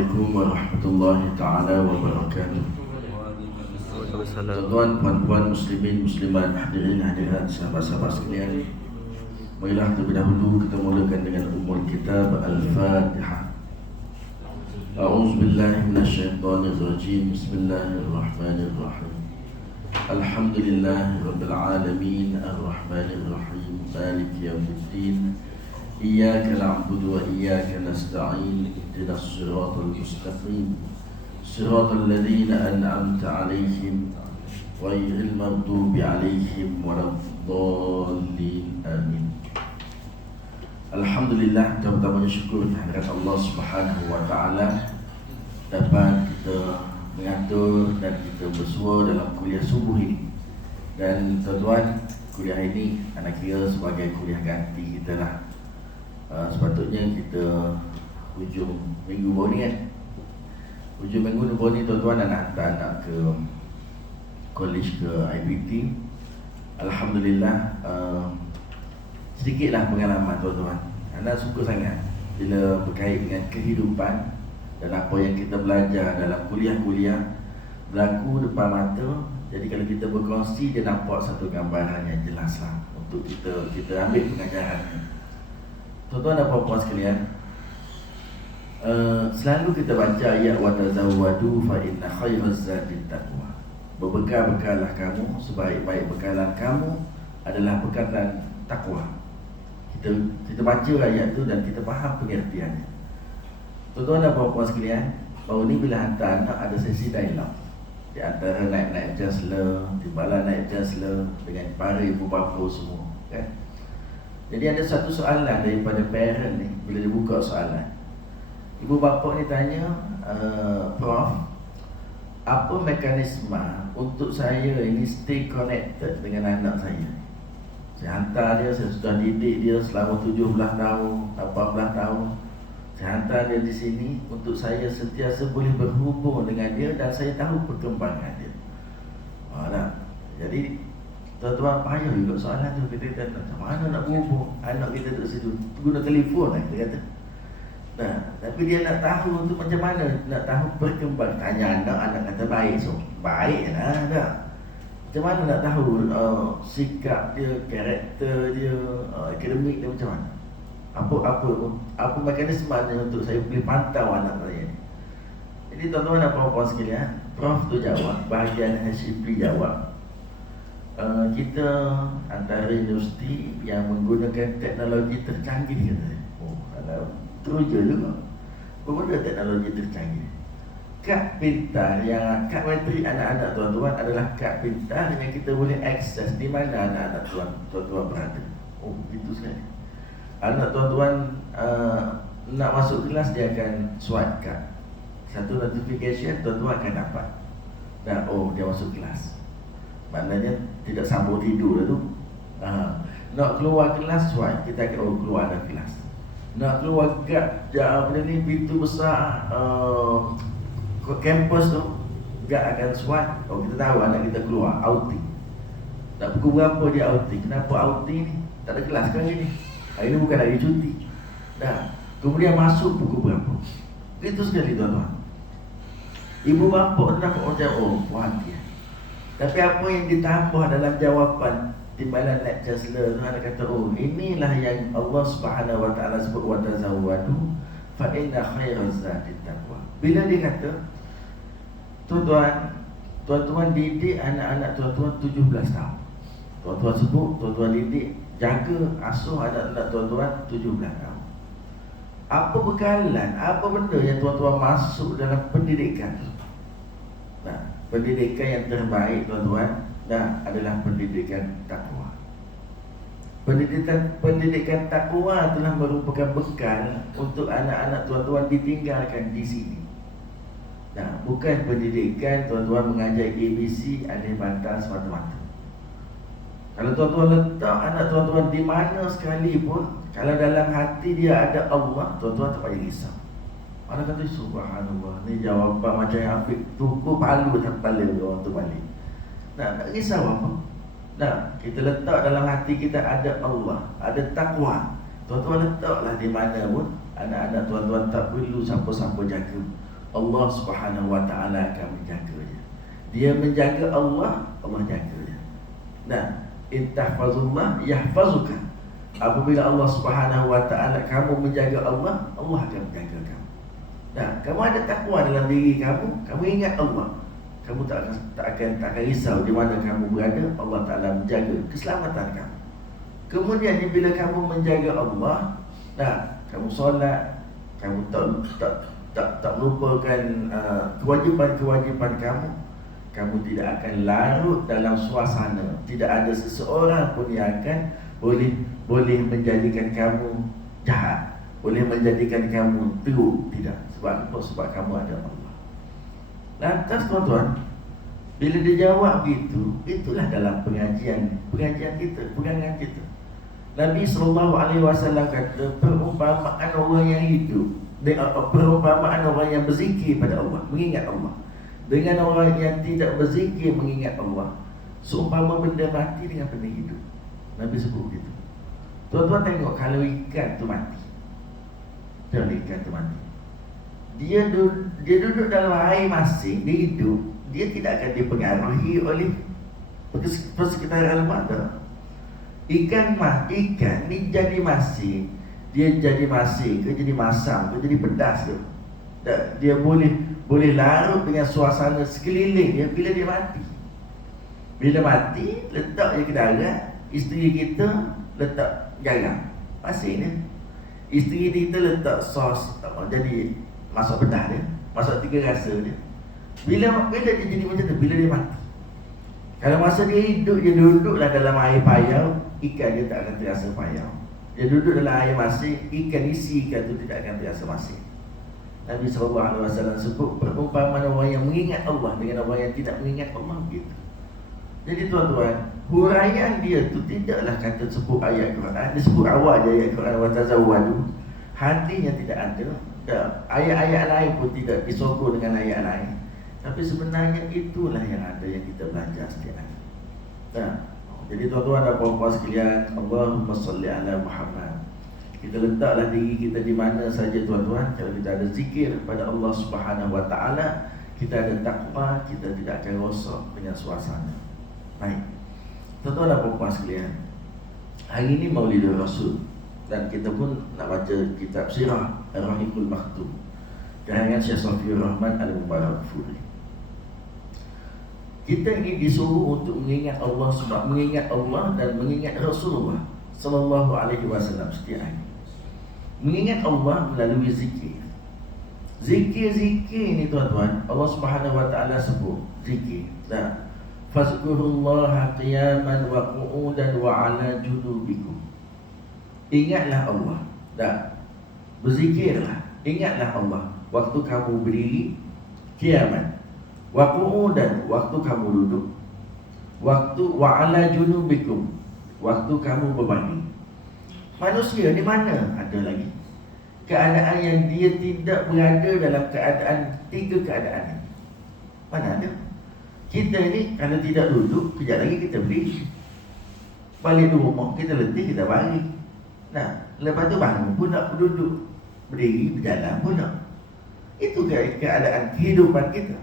Assalamualaikum warahmatullahi ta'ala wabarakatuh. Tuan-tuan, puan-puan, muslimin, muslimat, hadirin, hadirat, sahabat-sahabat sekalian, marilah terlebih dahulu kita mulakan dengan ummul kitab Al-Fatihah. A'udzubillahi minasyaitonirrajim. Bismillahirrahmanirrahim. Alhamdulillahi rabbil alamin, arrahmanirrahim, maliki yaumiddin. Iyyaka na'budu wa iyyaka nasta'in. Ihdinas siratal mustaqim. Siratal ladzina an'amta 'alaihim ghairil maghdubi 'alaihim waladdallin. Amin. Alhamdulillah, pertama-tamanya syukur kehadirat Allah Subhanahu wa taala dapat kita mengatur dan kita bersua dalam kuliah subuh ini. Dan tuan-tuan, kuliah ini anak kira sebagai kuliah ganti kita lah. Sepatutnya kita hujung minggu baru ni kan. Hujung minggu baru ni tuan-tuan nak hantar anak ke college, ke IPT. Alhamdulillah, sedikitlah pengalaman tuan-tuan. Anak suka sangat bila berkait dengan kehidupan dan apa yang kita belajar dalam kuliah-kuliah berlaku depan mata. Jadi kalau kita berkongsi, dia nampak satu gambaran yang jelas lah untuk kita ambil pengajaran. Tuan-tuan dan puan-puan sekalian, selalu kita baca ayat wa tazawwadu fa inna khairaz zadi taqwa. Berbekal-bekallah kamu, sebaik-baik bekalan kamu adalah bekalan takwa. Kita baca ayat tu dan kita faham pengertiannya. Tuan-tuan dan puan-puan sekalian, baru ni bila hantar anak ada sesi dialog. Di antara naik jasla, timbalan naik jasla dengan para ibu bapa semua, kan? Jadi ada satu soalan daripada parent ni. Bila dia buka soalan, ibu bapa ni tanya, Prof, apa mekanisme untuk saya ini stay connected dengan anak saya? Saya hantar dia, saya sudah didik dia selama 17 tahun, 18 tahun. Saya hantar dia di sini untuk saya sentiasa boleh berhubung dengan dia dan saya tahu perkembangan dia. Jadi tuan-tuan payah juga soalan tu. Kita kata, macam mana nak berhubung anak kita duduk situ? Guna telefon lah kita kata. Nah, tapi dia nak tahu tu macam mana, nak tahu perkembangan. Tanya anak kata baik, so baik lah tak? Macam mana nak tahu sikap dia, karakter dia, akademik dia macam mana? Apa mekanismenya untuk saya boleh pantau anak saya ni? Jadi tuan-tuan dan puan-puan sekalian, Prof tu jawab, bahagian HCP jawab, kita antara universiti yang menggunakan teknologi tercanggih kata. Terus juga. Apa benda teknologi tercanggih? Kad pintar yang kad matrik anak-anak tuan-tuan adalah kad pintar yang kita boleh akses di mana anak-anak tuan-tuan berada. Begitu sekali. Anak tuan-tuan nak masuk kelas, dia akan swipe kad. Satu notification tuan-tuan akan dapat. Dan dia masuk kelas. Maknanya tidak sambung tidur tu. Nak keluar kelas, swipe, kita akan keluar dari kelas. Nak keluar gad ni pintu besar ke kampus tu, gad akan swipe. Kita tahu anak kita keluar outing. Tak pukul berapa dia outing? Kenapa outing ni? Tak ada kelas kan ni? Hari ni bukan hari cuti. Kemudian masuk pukul berapa? Itu sekali tuan-tuan. Ibu bapa tu dapat macam puan dia. Tapi apa yang ditambah dalam jawapan timbalan lecture tu, ada kata, inilah yang Allah Subhanahu wa taala sebut wa tazawwadu fa inna khairaz zadi taqwa. Bila dia kata, tuan-tuan didik anak-anak tuan-tuan 17 tahun. Tuan-tuan sebut, tuan-tuan didik, jaga asuh anak-anak tuan-tuan 17 tahun. Apa bekalan, apa benda yang tuan-tuan masuk dalam pendidikan tu? Pendidikan yang terbaik tuan-tuan adalah pendidikan takwa. Pendidikan takwa telah merupakan bekal untuk anak-anak tuan-tuan ditinggalkan di sini. Bukan pendidikan tuan-tuan mengajar ABC, alif bantal semata-mata. Kalau tuan-tuan letak anak tuan-tuan di mana sekalipun, kalau dalam hati dia ada Allah, tuan-tuan tak payah risau. Mana kata subhanallah, ni jawapan macam yang Afiq tuku palu tak kepala orang tu balik. Tak risau apa. Kita letak dalam hati kita ada Allah, ada takwa. Tuan-tuan letaklah di mana pun, anak-anak tuan-tuan tak perlu siapa-siapa jaga. Allah Subhanahu wa ta'ala akan menjaganya. Dia menjaga Allah, Allah jaga dia. Nah, intahfazullah yahfazuka. Apabila Allah Subhanahu wa ta'ala, kamu menjaga Allah, Allah akan menjaga kamu. Nah, kamu ada takwa dalam diri kamu, kamu ingat Allah, kamu tak akan risau di mana kamu berada. Allah Ta'ala menjaga keselamatan kamu. Kemudian bila kamu menjaga Allah, nah, kamu solat, kamu tak melupakan kewajipan-kewajipan kamu. Kamu tidak akan larut dalam suasana. Tidak ada seseorang pun yang akan boleh menjadikan kamu jahat, boleh menjadikan kamu teruk. Tidak. Sebab apa? Sebab kamu ada Allah. Lantas tuan-tuan, bila dia jawab gitu, itulah dalam pengajian kita, pegangan kita. Nabi SAW kata, perumpamaan orang yang hidup, perumpamaan orang yang berzikir pada Allah, mengingat Allah, dengan orang yang tidak berzikir mengingat Allah, seumpama benda mati dengan benda hidup. Nabi sebut begitu. Tuan-tuan tengok, kalau ikan tu mati, kalau ikan tu mati, dia duduk dalam air masing, dia hidup, dia tidak akan dipengaruhi oleh persekitaran luar. Ikan ni jadi masing, dia jadi masing ke jadi masam ke jadi pedas tu. Dia boleh larut dengan suasana sekeliling dia bila dia mati. Bila mati, letak je ke darat, isteri kita letak garam, masing dia. Isteri kita letak sos, jadi masuk pedas dia, masuk 3 rasa dia. Bila dia jadi macam tu, bila dia mati. Kalau masa dia hidup, dia duduklah dalam air payau, ikan dia tak akan terasa payau. Dia duduk dalam air masing, isi ikan tu tidak akan terasa masing. Nabi SAW sebut perumpamaan orang yang mengingat Allah dengan orang yang tidak mengingat Allah begitu. Jadi tuan-tuan, huraian dia tu tidaklah kata sebut ayat Quran. Dia sebut awal je ayat Quran, wa tazawwadu. Hatinya tidak ada. Ayat-ayat lain pun tidak disokong dengan ayat lain. Tapi sebenarnya itulah yang ada yang kita belajar setiap hari. Nah, jadi tuan-tuan dan puan-puan sekalian, Allahumma salli ala Muhammad. Kita letaklah diri kita di mana saja tuan-tuan. Kalau kita ada zikir pada Allah Subhanahu wa ta'ala, kita ada takwa, kita tidak akan rosak dengan suasana. Baik, tuan-tuan dan puan-puan sekalian, hari ini Maulidur Rasul, dan kita pun nak baca kitab Sirah Ar-Rahiqul Maktum karangan Syekh Safiur Rahman Al-Mubarakfuri. Kita ini disuruh untuk mengingat Allah, sebab mengingat Allah dan mengingat Rasulullah sallallahu alaihi wasallam setiap hari. Mengingat Allah melalui zikir. Zikir-zikir ni tuan-tuan, Allah Subhanahu wa ta'ala sebut zikir. Nah, fazkurullaha qiyaman wa qu'udan wa ala junubikum. Ingatlah Allah, dan berzikirlah, ingatlah Allah waktu kamu berdiri, qiyaman, wa qu'udan, waktu kamu duduk, waktu wa ala junubikum, waktu kamu berbaring. Manusia di mana ada lagi keadaan yang dia tidak berada dalam keadaan 3 keadaan ini? Mana ada? Kita ni kalau tidak duduk, kejap lagi kita berdiri. Balik rumah, kita letih, kita baring. Nah, lepas tu bangun pun nak duduk, berdiri, berjalan pun nak. Itu keadaan kehidupan kita.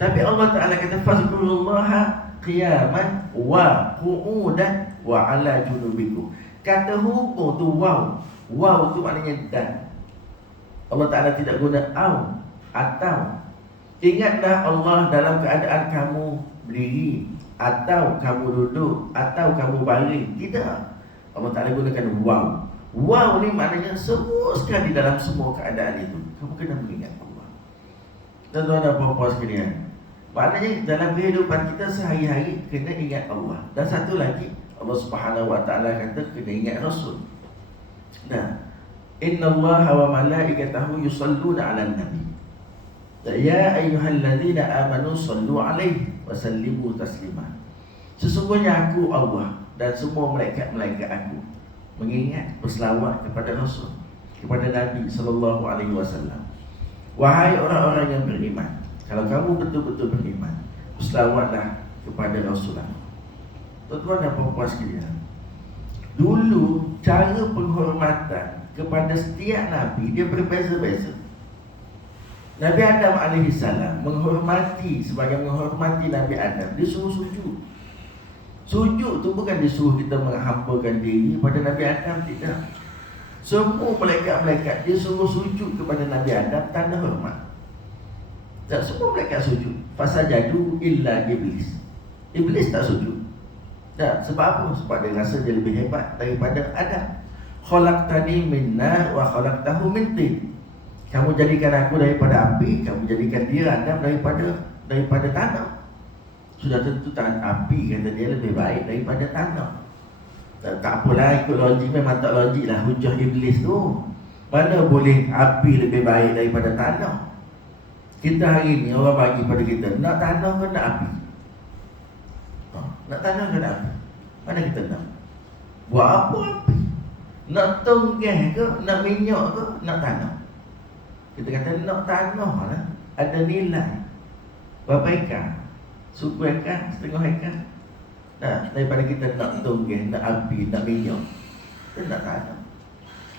Tapi Allah Ta'ala kata fazkurullaha qiyaman wa qu'udan wa ala junubikum. Kata hubung tu waw. Waw tu maknanya dan. Allah Ta'ala tidak guna au atau. Ingatlah Allah dalam keadaan kamu berdiri, atau kamu duduk, atau kamu baring. Tidak. Allah Ta'ala gunakan waw. Waw ni maknanya semua sekali dalam semua keadaan itu kamu kena mengingat Allah. Tuan-tuan dan puan-puan sekalian, maknanya dalam kehidupan kita sehari-hari kena ingat Allah. Dan satu lagi, Allah Subhanahu wa ta'ala kata kena ingat Rasul. Nah, innallaha wa malaikatahu yusalluna 'alan nabi. Ya ayyuhalladzina amanu sallu 'alaihi wa sallimu taslima. Sesungguhnya aku Allah dan semua malaikat-malaikat aku mengingat berselawat kepada Rasul, kepada Nabi sallallahu alaihi wasallam. Wahai orang-orang yang beriman, kalau kamu betul-betul beriman, berselawatlah kepada Rasulullah. Tuan-tuan dan puan-puan sekalian, dulu cara penghormatan kepada setiap Nabi dia berbeza-beza. Nabi Adam alaihi salam menghormati, sebagai menghormati Nabi Adam, dia suruh sujud. Sujud tu bukan disuruh kita menghambakan diri pada Nabi Adam, tidak. Semua malaikat-malaikat dia suruh sujud kepada Nabi Adam tanda hormat. Dan semua malaikat sujud. Fasajadu illa iblis. Iblis tak sujud. Dan sebab apa? Sebab dia rasa dia lebih hebat daripada Adam. Khalaqtani min nar wa khalaqtahu min tin. Kamu jadikan aku daripada api, kamu jadikan dia Adam daripada tanah. Sudah tentu api kata dia lebih baik daripada tanah. Tak apalah, ikut logik, memang tak logik lah hujah iblis tu. Mana boleh api lebih baik daripada tanah? Kita hari ni orang bagi pada kita, nak tanah ke nak api? Nak tanah ke nak api? Mana kita nak? Buat apa api? Nak tonggah ke, nak minyak ke, nak tanah? Kita kata nak tanah lah, ada nilai. Berapa ekar? Suku ekar, setengah ekar. Nah, daripada kita nak tonggeng, nak api, nak minyak, kita nak tanah.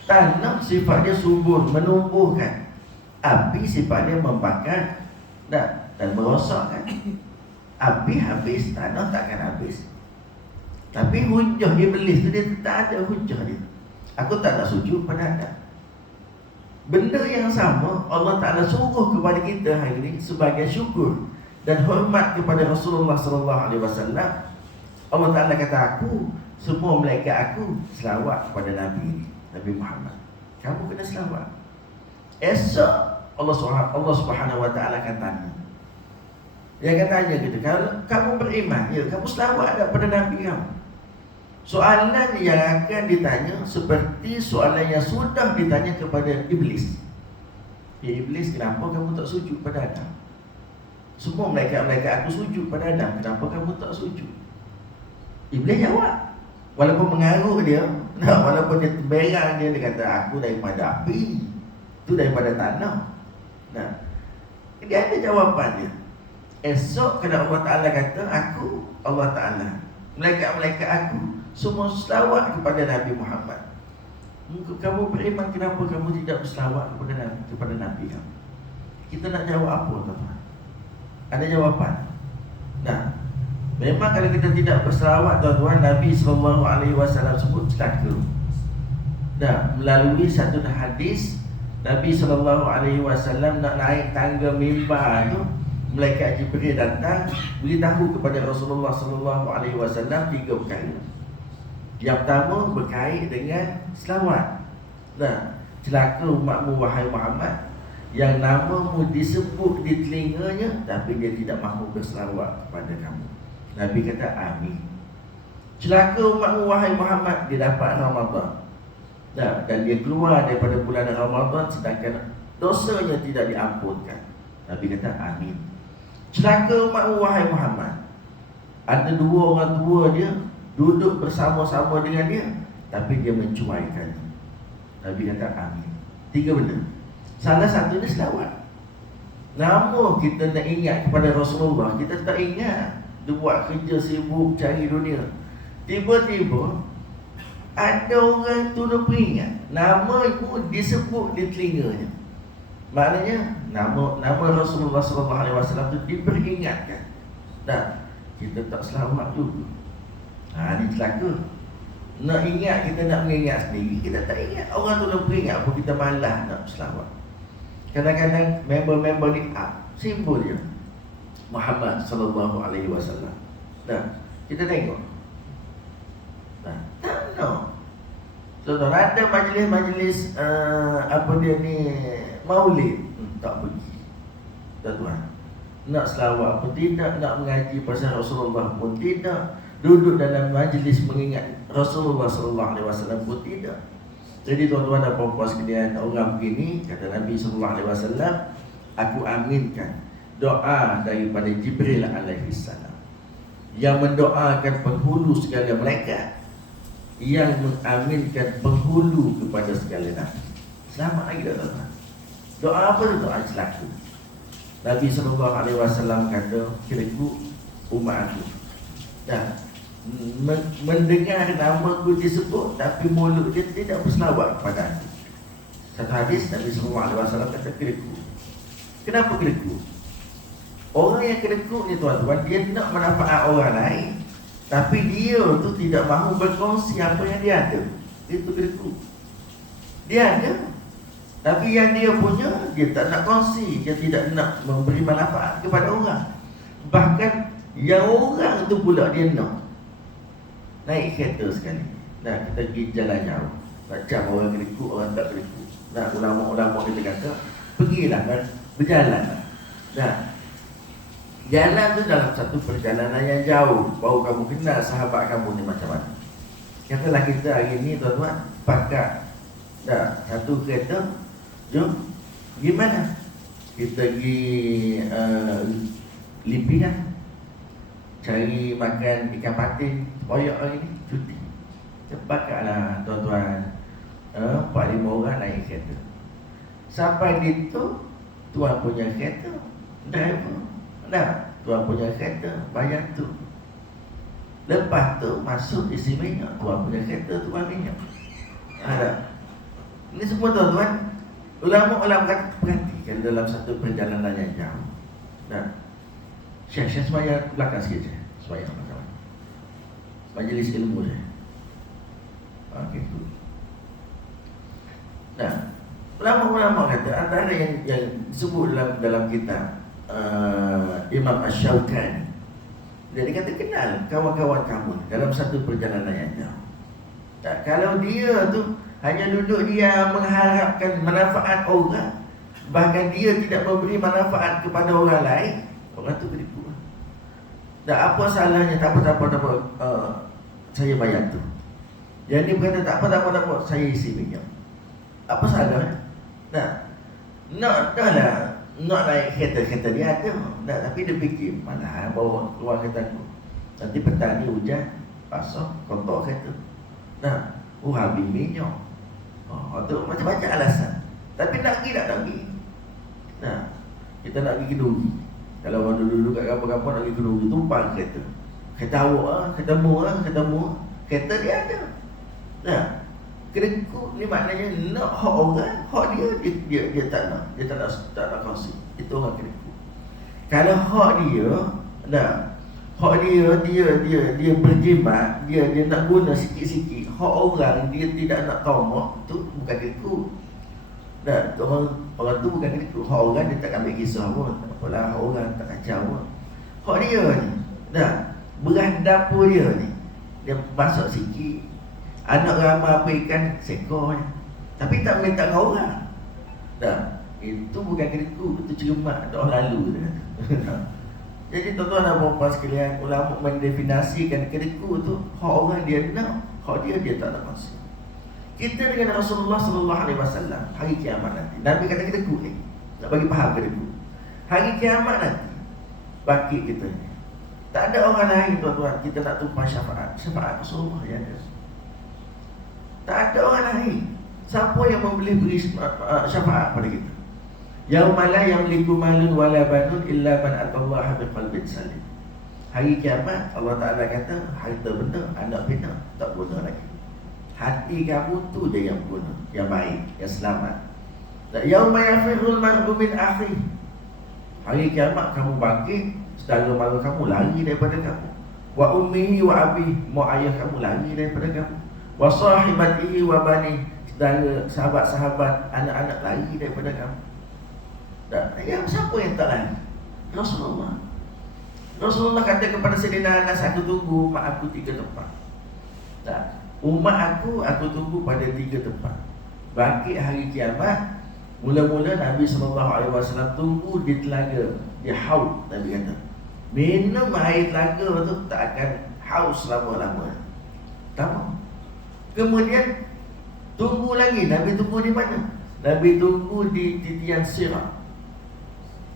Tanah sifatnya subur, menumbuhkan. Api sifatnya membakar dan merosakkan. Api habis, tanah takkan habis. Tapi hujah iblis tu dia tak ada hujah dia. Aku tak nak sujud pada Adam. Benda yang sama Allah Ta'ala suruh kepada kita hari ini sebagai syukur dan hormat kepada Rasulullah sallallahu alaihi wasallam. Allah Ta'ala kata, aku, semua malaikat aku selawat kepada Nabi Muhammad. Kamu kena selawat. Esok Allah Subhanahu wa Ta'ala akan tanya. Dia akan tanya kita, kalau kamu beriman, ya, kamu selawat kepada Nabi kamu. Soalan yang akan ditanya seperti soalan yang sudah ditanya kepada iblis. Ya iblis, kenapa kamu tak sujud pada Adam? Semua malaikat-malaikat aku sujud pada Adam, kenapa kamu tak sujud? Iblis jawab, walaupun mengarut dia, walaupun dia berang dia kata aku daripada api, itu daripada tanah. Nah, dia ada jawapan dia. Esok kalau Allah Ta'ala kata, aku, Allah Ta'ala, malaikat-malaikat aku semua selawat kepada Nabi Muhammad. Kamu beriman, kenapa kamu tidak berselawat kepada Nabi kamu? Kita nak jawab apa, tuan-tuan? Ada jawapan? Nah, memang kalau kita tidak berselawat, tuan-tuan, Nabi SAW sebut celaka. Nah, melalui satu hadis, Nabi SAW nak naik tangga mimbar tu, malaikat Jibril datang beritahu kepada Rasulullah SAW 3 perkara. Yang pertama berkait dengan selawat. Nah, celaka umatmu wahai Muhammad, yang namamu disebut di telinganya tapi dia tidak mahu berselawat kepada kamu. Nabi kata amin. Celaka umatmu wahai Muhammad, dia dapat Ramadan. Nah, dan dia keluar daripada bulan Ramadan sedangkan dosanya tidak diampunkan. Nabi kata amin. Celaka umatmu wahai Muhammad, ada 2 orang tua dia duduk bersama-sama dengan dia tapi dia mencuaikan. Nabi kata amin. 3 benda. Salah satunya selawat. Namun kita nak ingat kepada Rasulullah, kita tak ingat. Dia buat kerja sibuk cari dunia. Tiba-tiba ada orang tu nak peringat, nama itu disebut di telinganya. Maknanya nama Rasulullah SAW tu diperingatkan. Dan kita tak selamat juga. Ini celaka. Nak ingat, kita nak mengingat sendiri, kita tak ingat. Orang tu nak peringat apa, kita malas nak selawat. Kadang-kadang member-member ni simbol dia Muhammad SAW. Nah, kita tengok. Nah, tak no. Contoh ada majlis-majlis apa dia ni, maulid, tak pergi. Tuan-tuan, nak selawat pun tidak, nak mengaji pasal Rasulullah pun tidak, duduk dalam majlis mengingat Rasulullah SAW pun tidak. Jadi tuan-tuan dan puan-puan sekalian, orang begini, kata Nabi SAW, aku aminkan doa daripada Jibril alaihissalam yang mendoakan penghulu segala malaikat, yang mengaminkan penghulu kepada segala nabi. Selamat lagi tak tuan-tuan? Doa apa tu? Doa celaka. Nabi SAW kata, kira-kira umat aku dan mendengar nama aku disebut tapi mulut dia tidak berselawat kepada aku. Satu hadis Nabi SAW kata, kira-kira Kenapa kedekut? Orang yang kedekut ni tuan-tuan, dia nak manfaat orang lain, tapi dia tu tidak mahu berkongsi apa yang dia ada. Itu kedekut. Dia ada, tapi yang dia punya, dia tak nak kongsi. Dia tidak nak memberi manfaat kepada orang. Bahkan yang orang tu pula dia nak. Naik kereta sekali, nah, kita pergi jalan jauh, macam orang kedekut, orang tak kedekut. Nah, ulama-ulama kita kata, pergilah kan, berjalan. Nah, jalan tu dalam satu perjalanan yang jauh, baru kamu kenal sahabat kamu ni macam mana. Katalah kita hari ni tuan-tuan pakai satu kereta, jom, gimana? Kita pergi Lipinan, cari makan ikan patin, koyak hari ni, cuti. Cepatlah tuan-tuan, 4-5 orang naik kereta. Sampai di tu, tuan punya kereta, driver, tuan punya kereta, bayar tu. Lepas tu, masuk isi minyak, tuan punya kereta, tuan minyak. Ini semua tuan-tuan, ulama-ulama kata perhatikan dalam satu perjalanan yang jauh. Syekh semayang belakang sikit je. Semayang belakang majlis ilmu je. Okey, good. Nah, ulama-ulama kata antara yang disebut dalam kitab Imam Ash-Shawkani, dia kata kenal kawan-kawan kamu dalam satu perjalanan yang jauh. Kalau dia tu hanya duduk dia mengharapkan manfaat orang, bahkan dia tidak memberi manfaat kepada orang lain, orang tu beripu. Tak apa salahnya, tak apa, saya bayar tu. Yang ni berkata tak apa, saya isi minyak. Apa salahnya? Nak naik kereta dia ada. Tapi dia fikir, mana bawa keluar kereta tu. Nanti petang ni hujan, pasang, kontor kereta. Habis minyak. Tu macam-macam alasan. Tapi nak pergi tak nak pergi. Kita nak pergi Keduri. Kalau orang duduk kat kapal-kapal nak pergi Keduri, tumpang kereta. Kereta awak ketemu. Kereta dia ada. Kedekut ni maknanya nak hak orang, hak dia tak nak. Dia tak nak kongsi. Itu orang kedekut. Kalau hak dia, hak dia berjimat, dia nak guna sikit-sikit. Hak orang dia tidak nak tomak, tu bukan kedekut. Orang tu bukan kedekut. Hak orang dia tak ambil kisah pun. Apalah, hak orang tak kacau pun. Hak dia ni, beras dapur dia ni, dia masak sikit. Anak ramai apa ikan, sekor je. Tapi tak minta kau orang. Itu bukan kedekut, itu cermat doa lalu. Jadi tuan-tuan dan puan-puan sekalian, ulama mendefinisikan kedekut tu hak orang dia nak, hak dia tak nak kongsi. Kita dengan Rasulullah sallallahu alaihi wasallam hari kiamat nanti, Nabi kata kedekut ni, nak bagi faham kedekut. Hari kiamat nanti, baki kita ni, tak ada orang lain tuan-tuan, kita nak tumpang syafaat Rasulullah yang ada. Tak ada orang lain. Siapa yang boleh beri syafaat pada kita? Yauma la yamliku malun wala banun illa man atallaha biqalbin salim. Hari kiamat Allah Taala kata harta benda, anak bina tak guna lagi. Hati kamu tu je yang guna, yang baik, yang selamat. Yauma yafirul mar'u min akhi. Hari kiamat kamu bangkit, saudara mara kamu lari daripada kamu. Wa ummihi wa abi, mak ayah kamu lari daripada kamu. Wa sahibatihi wa bani, saudara, sahabat-sahabat, anak-anak lari daripada kamu. Yang siapa yang tak lari? Rasulullah kata kepada Sayyidina Anas, aku tunggu mak aku 3 tempat. Umat aku tunggu pada 3 tempat. Bangkit hari kiamat, mula-mula Nabi SAW tunggu di telaga, di haud. Nabi kata minum air telaga tu tak akan haus lama-lama. Tamam. Kemudian tunggu lagi. Nabi tunggu di mana? Nabi tunggu di titian Sirat.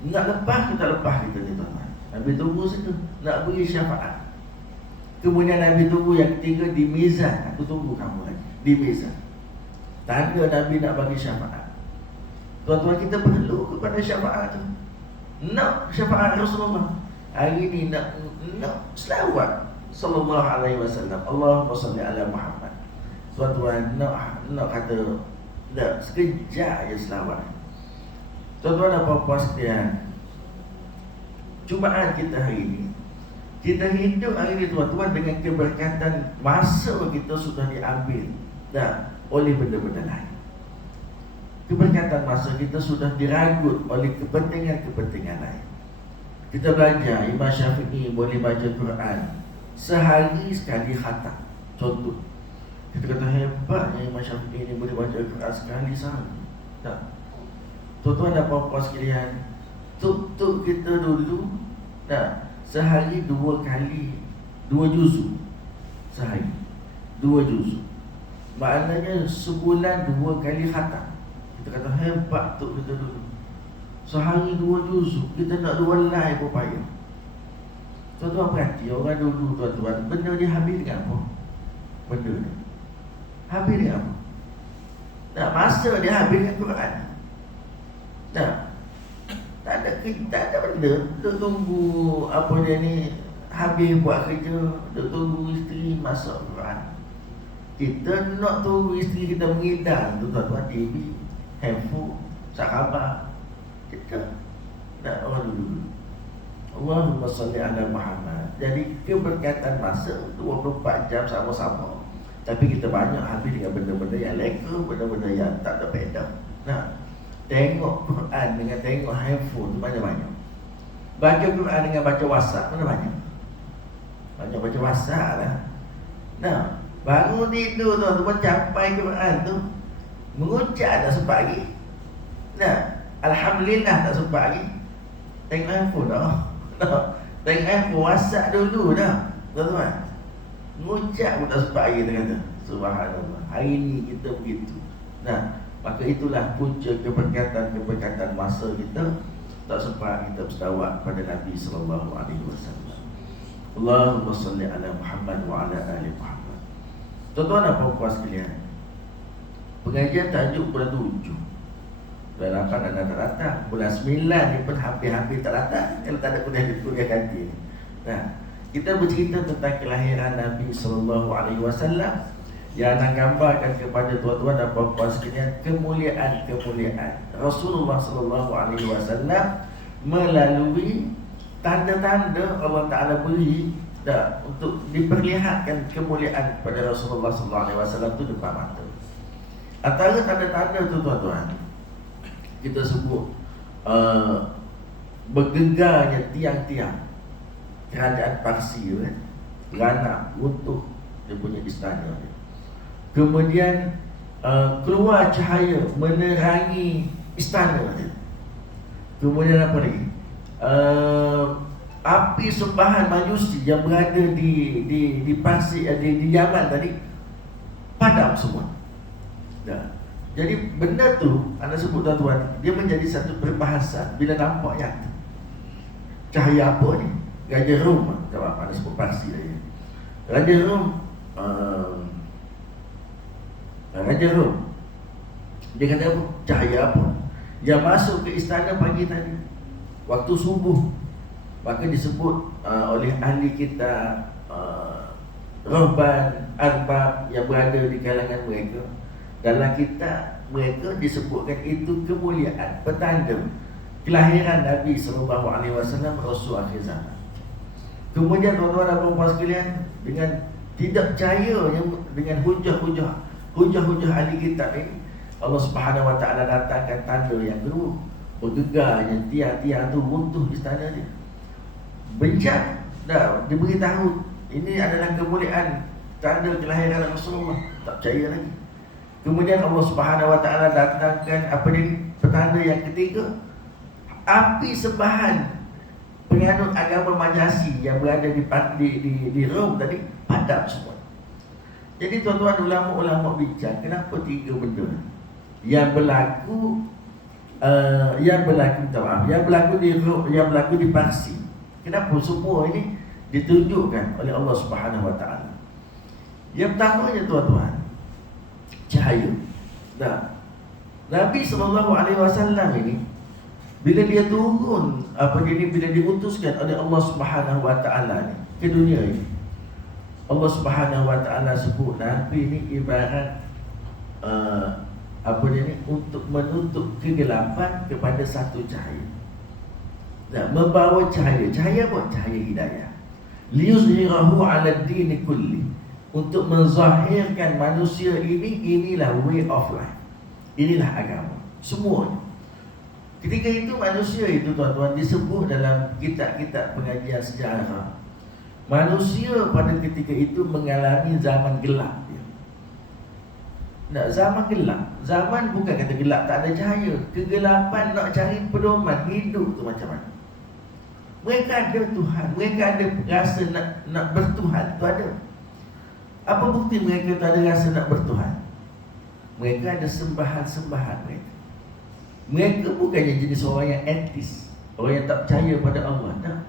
Nak lepas ke tak lepas kita ni tuan-tuan? Nabi tunggu situ, nak beri syafaat. Kemudian Nabi tunggu yang ketiga di mizan. Aku tunggu kamu lagi di mizan. Tanda Nabi nak bagi syafaat. Tuan-tuan, kita perlu kepada syafaat tu. Nak syafaat Rasulullah. Hari ni nak selawat sallallahu alaihi wasallam. Allahumma salli ala Muhammad. Tuan-tuan, nak kata sekejap je selawat. Tuan-tuan dan puan-puan sekalian, Jumaat kita hari ini, kita hidup hari ini tuan-tuan dengan keberkatan masa kita sudah diambil oleh benda-benda lain. Keberkatan masa kita sudah diragut oleh kepentingan-kepentingan lain. Kita belajar Imam Syafi'i boleh baca Quran sehari sekali khatam. Contoh, kita kata hebatnya Imam Syafi'i ini boleh baca Quran sekali sehari. Tuan-tuan dan puan-puan sekalian, tuk-tuk kita dulu sehari 2 kali 2 juzuk. Sehari 2 juzuk, maknanya sebulan 2 kali khatam. Kita kata hebat tuk kita dulu, sehari 2 juzuk. Kita nak 2 lai pun payah. Tuan-tuan perhati orang dulu tuan-tuan, benda dia habis dengan apa? Benda dia habis dengan apa? Masa dia habis dengan Quran. Tak ada benda. Duk tunggu apa dia ni habis buat kerja, duk tunggu isteri masuk Quran. Kita nak tunggu isteri kita mengidang tu tuan-tuan, TV, handphone, sahabat. Kita nak orang dulu. Allahumma salli ala Muhammad. Jadi keberkatan masa 24 jam sama-sama, tapi kita banyak habis dengan benda-benda yang leka, benda-benda yang tak ada faedah. Tengok Quran dengan tengok handphone tu banyak-banyak. Baca Quran dengan baca WhatsApp mana banyak? Banyak baca WhatsApp lah. Bangun tidur tu capai Quran tu, mengucap tak sempat lagi. Alhamdulillah tak sempat lagi. Tengok handphone dah. Tengok handphone WhatsApp dulu dah. Tuan-tuan, mengucap pun tak sempat lagi. Dia kata subhanallah, hari ni kita begitu. Maka itulah punca keberkatan masa kita. Tak sempat kita berselawat pada Nabi SAW. Allahumma salli ala Muhammad wa ala ali Muhammad. Tuan-tuan dan puan-puan sekalian, pengajian tajuk bulan 7. Bulan 8 anda tak datang, bulan 9 ni pun hampir-hampir tak datang kalau tak ada kuliah kantin. Kita bercerita tentang kelahiran Nabi SAW, yang nak gambarkan kepada tuan-tuan dan puan-puan sekalian kemuliaan Rasulullah SAW melalui tanda-tanda Allah Ta'ala beri untuk diperlihatkan kemuliaan pada Rasulullah SAW itu depan mata. Antara tanda-tanda tu tuan-tuan, kita sebut bergegarnya tiang-tiang kerajaan Parsi, ranak, runtuh dia punya istana dia. Kemudian keluar cahaya menerangi istana dia. Kemudian apa lagi? Api sembahan Majusi yang berada di Parsi, di Yaman tadi padam semua. Jadi benda tu anda sebut tuan-tuan, dia menjadi satu perbahasan bila nampak yang cahaya apa ni? Raja Rom, tak apa anda sebut Parsi lagi. Raja Rom, dia kata apa? Cahaya apa? Yang masuk ke istana pagi tadi waktu subuh. Maka disebut oleh ahli kita Rahban, Arbab yang berada di kalangan mereka. Dalam kitab mereka disebutkan itu kemuliaan, petanda kelahiran Nabi SAW, Rasul akhir zaman. Kemudian tuan-tuan dan puan-puan sekalian, dengan tidak percaya dengan hujah-hujah ahli kitab ini, Allah Subhanahu Wa Taala datangkan tanda yang kedua, bergegarnya tiang-tiang tu runtuh istana dia. Bencana dah diberitahu ini adalah kemuliaan tanda kelahiran Rasulullah, tak percaya lagi. Kemudian Allah Subhanahu Wa Taala datangkan apa ni, petanda yang ketiga, api sembahan penganut agama Majasi yang berada di Rom tadi padam semua. Jadi tuan-tuan, ulama-ulama bincang kenapa 3 benda yang berlaku di Parsi, kenapa semua ini ditunjukkan oleh Allah Subhanahu Wa Taala. Yang pertamanya tuan-tuan, cahaya. Nabi SAW ini bila dia turun bila diutuskan oleh Allah Subhanahu Wa Taala ni ke dunia ini, Allah Subhanahu Wa Taala sebut Nabi ni ibarat apa dia ni, untuk menutup kegelapan kepada satu cahaya. Nah, membawa cahaya. Cahaya apa? Cahaya hidayah. Liyuzhirahu 'ala ad-din kulli. Untuk menzahirkan manusia ini, inilah way of life. Inilah agama. Semuanya. Ketika itu manusia itu tuan-tuan disebut dalam kitab-kitab pengajian sejarah. Manusia pada ketika itu mengalami zaman gelap dia. Nah, zaman gelap. Zaman bukan kata gelap tak ada cahaya. Kegelapan nak cari pedoman hidup tu macam mana. Mereka ada Tuhan. Mereka ada rasa nak bertuhan. Tu ada. Apa bukti mereka tu ada rasa nak bertuhan? Mereka ada sembahan-sembahan mereka. Mereka bukannya jenis orang yang etis, orang yang tak percaya pada Allah. Tak.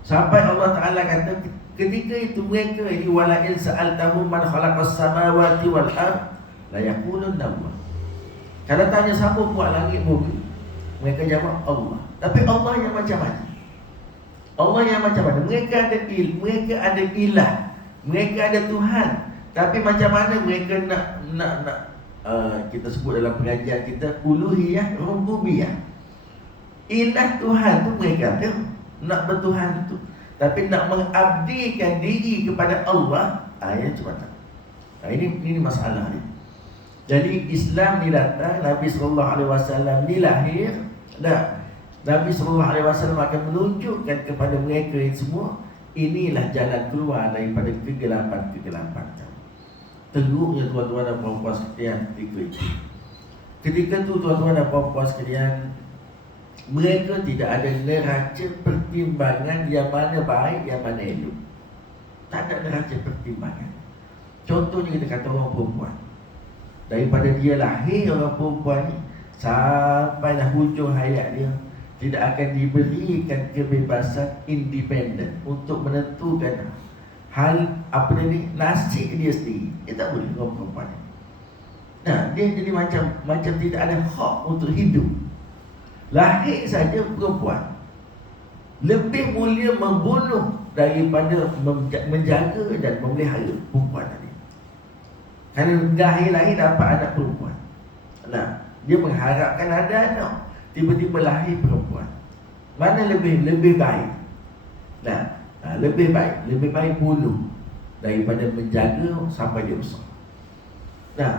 Sampai Allah Ta'ala kata ketika itu mereka ini wala'in sa'altahum man khalaqas samawati wal ard la yaqulunna Allah. Kalau tanya siapa buat langit bumi, mereka jawab Allah. Tapi Allah yang macam mana? Allah yang macam mana? Mereka ada mereka ada ilah, mereka ada Tuhan. Tapi macam mana mereka nak kita sebut dalam pengajian kita uluhiyah, rububiyah. Ilah Tuhan tu mereka ada, nak bertuhan tu. Tapi nak mengabdikan diri kepada Allah, yang cuma tak. Ini masalah ni. Jadi Islam ni datang, Nabi SAW ni lahir, dan Nabi SAW akan menunjukkan kepada mereka ini semua, inilah jalan keluar daripada kegelapan-kegelapan. Teruknya tuan-tuan dan puan-puan sekalian ketika itu. Ketika tu tuan-tuan dan puan-puan sekalian, mereka tidak ada neraca pertimbangan yang mana baik, yang mana elok. Tak ada neraca pertimbangan. Contohnya kita kata orang perempuan. Daripada dia lahir orang perempuan ni sampailah hujung hayat dia, tidak akan diberikan kebebasan independen untuk menentukan hal apa ni, nasib dia sendiri. Dia tak boleh orang perempuan ni. Nah, dia jadi macam tidak ada hak untuk hidup. Lahir saja perempuan lebih mulia membunuh daripada menjaga dan memelihara perempuan tadi. Kerana lahir dapat anak perempuan. Nah, dia mengharapkan ada anak, tiba-tiba lahir perempuan. Mana lebih baik? Nah, lebih baik bunuh daripada menjaga sampai dia besar. Nah,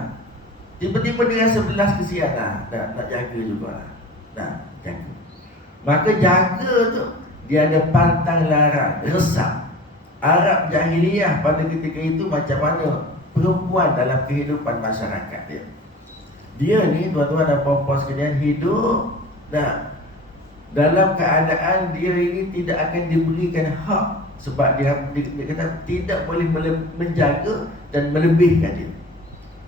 tiba-tiba dia rasa belas kesian nak jaga juga. Nah, jaga. Maka jaga tu dia ada pantang larang, resap. Arab jahiliyah pada ketika itu macam mana perempuan dalam kehidupan masyarakat dia. Dia ni tuan-tuan dan puan-puan sekalian hidup dalam keadaan dia ini tidak akan diberikan hak. Sebab dia kata tidak boleh menjaga dan melebihkan dia.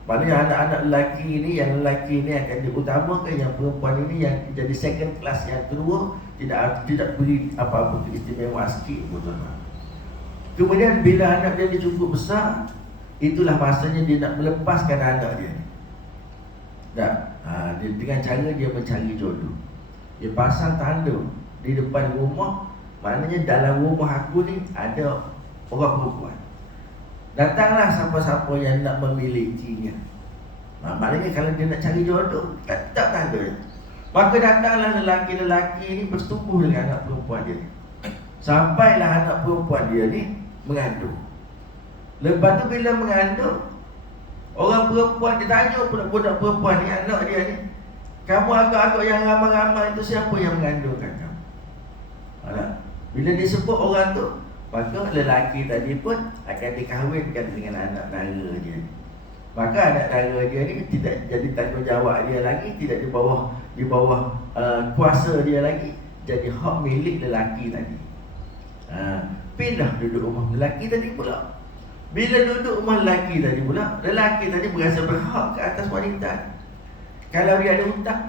Maknanya anak-anak lelaki ini, yang lelaki ini akan diutamakan, yang perempuan ini yang jadi second class, yang kedua tidak beri apa-apa keistimewaan sikit pun. Kemudian bila anak dia cukup besar, itulah masanya dia nak melepaskan anak dia. Dengan cara dia mencari jodoh. Dia pasang tanda di depan rumah, maknanya dalam rumah aku ni ada orang perempuan. Datanglah siapa-siapa yang nak memilikinya. Maknanya kalau dia nak cari jodoh, tak tanda. Maka datanglah lelaki-lelaki ni bersetubuh dengan anak perempuan dia. Sampailah anak perempuan dia ni mengandung. Lepas tu bila mengandung, orang perempuan ditanya budak perempuan ni, anak dia ni, kamu agak-agak yang ramai-ramai itu siapa yang mengandungkan kamu? Bila disebut orang tu, maka lelaki tadi pun akan dikahwinkan dengan anak dara dia. Maka anak dara dia ni tidak jadi tanggungjawab dia lagi, tidak di bawah kuasa dia lagi, jadi hak milik lelaki tadi. Pindah duduk rumah lelaki tadi pula. Bila duduk rumah lelaki tadi pula, lelaki tadi berasa berhak ke atas wanita. Kalau dia ada hutang,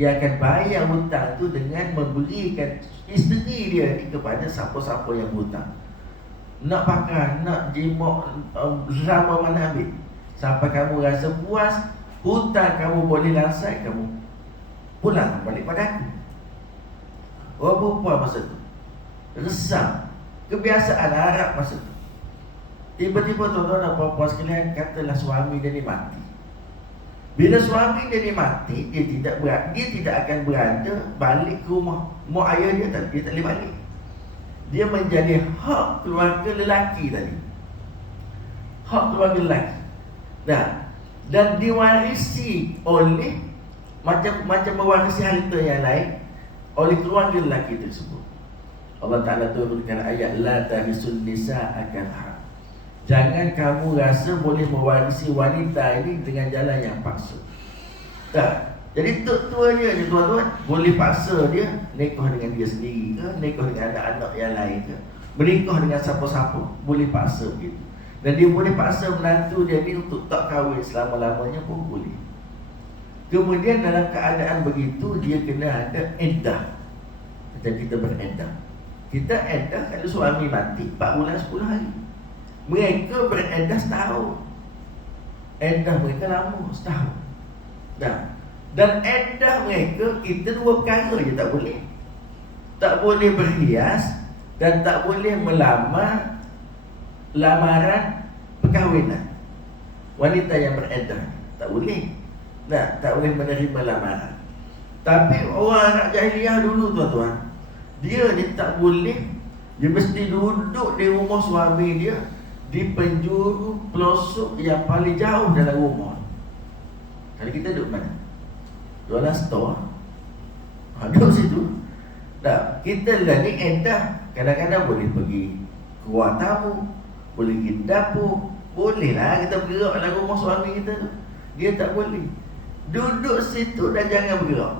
dia akan bayar hutang tu dengan memberikan isteri dia ni kepada siapa-siapa yang hutang. Nak pakai, nak jimok, selama mana ambil. Sampai kamu rasa puas, hutang kamu boleh lansai, kamu pulang balik pada aku. Orang perempuan masa tu resam. Kebiasaan Arab masa tu. Tiba-tiba tuan-tuan dan puan-puan sekalian, katalah suami dia ni mati. Bila suami dia mati, dia tidak akan berada balik ke rumah mak ayah dia, dia tak boleh balik. Dia menjadi hak keluarga lelaki tadi. Hak keluarga lelaki. Nah, dan diwarisi oleh macam mewarisi harta yang lain oleh keluarga lelaki tersebut. Allah Ta'ala turunkan ayat la tarisun nisa'a karha. Jangan kamu rasa boleh mewarisi wanita ini dengan jalan yang paksa. Tak. Jadi tua dia je tuan-tuan, boleh paksa dia nikah dengan dia sendiri ke, nikah dengan anak-anak yang lain ke, menikah dengan siapa-siapa, boleh paksa begitu. Dan dia boleh paksa menantu dia ni untuk tak kahwin selama-lamanya pun boleh. Kemudian dalam keadaan begitu, dia kena ada iddah. Macam kita beriddah. Kita iddah kalau suami mati 4 bulan 10 hari. Mereka beriddah setahun. Iddah mereka lama, setahun. Dan iddah mereka, kita 2 perkara je tak boleh. Tak boleh berhias dan tak boleh melamar lamaran perkahwinan. Wanita yang beriddah tak boleh. Tak boleh menerima lamaran. Tapi orang Arab jahiliah dulu tuan-tuan, dia ni tak boleh. Dia mesti duduk di rumah suami dia, di penjuru pelosok yang paling jauh dalam rumah. Kalau kita duduk mana? Jualan store, duduk situ. Kita lah ni edah. Kadang-kadang boleh pergi keluar tamu, boleh pergi dapur, boleh lah kita bergerak dalam rumah suami kita tu. Dia tak boleh. Duduk situ dan jangan bergerak.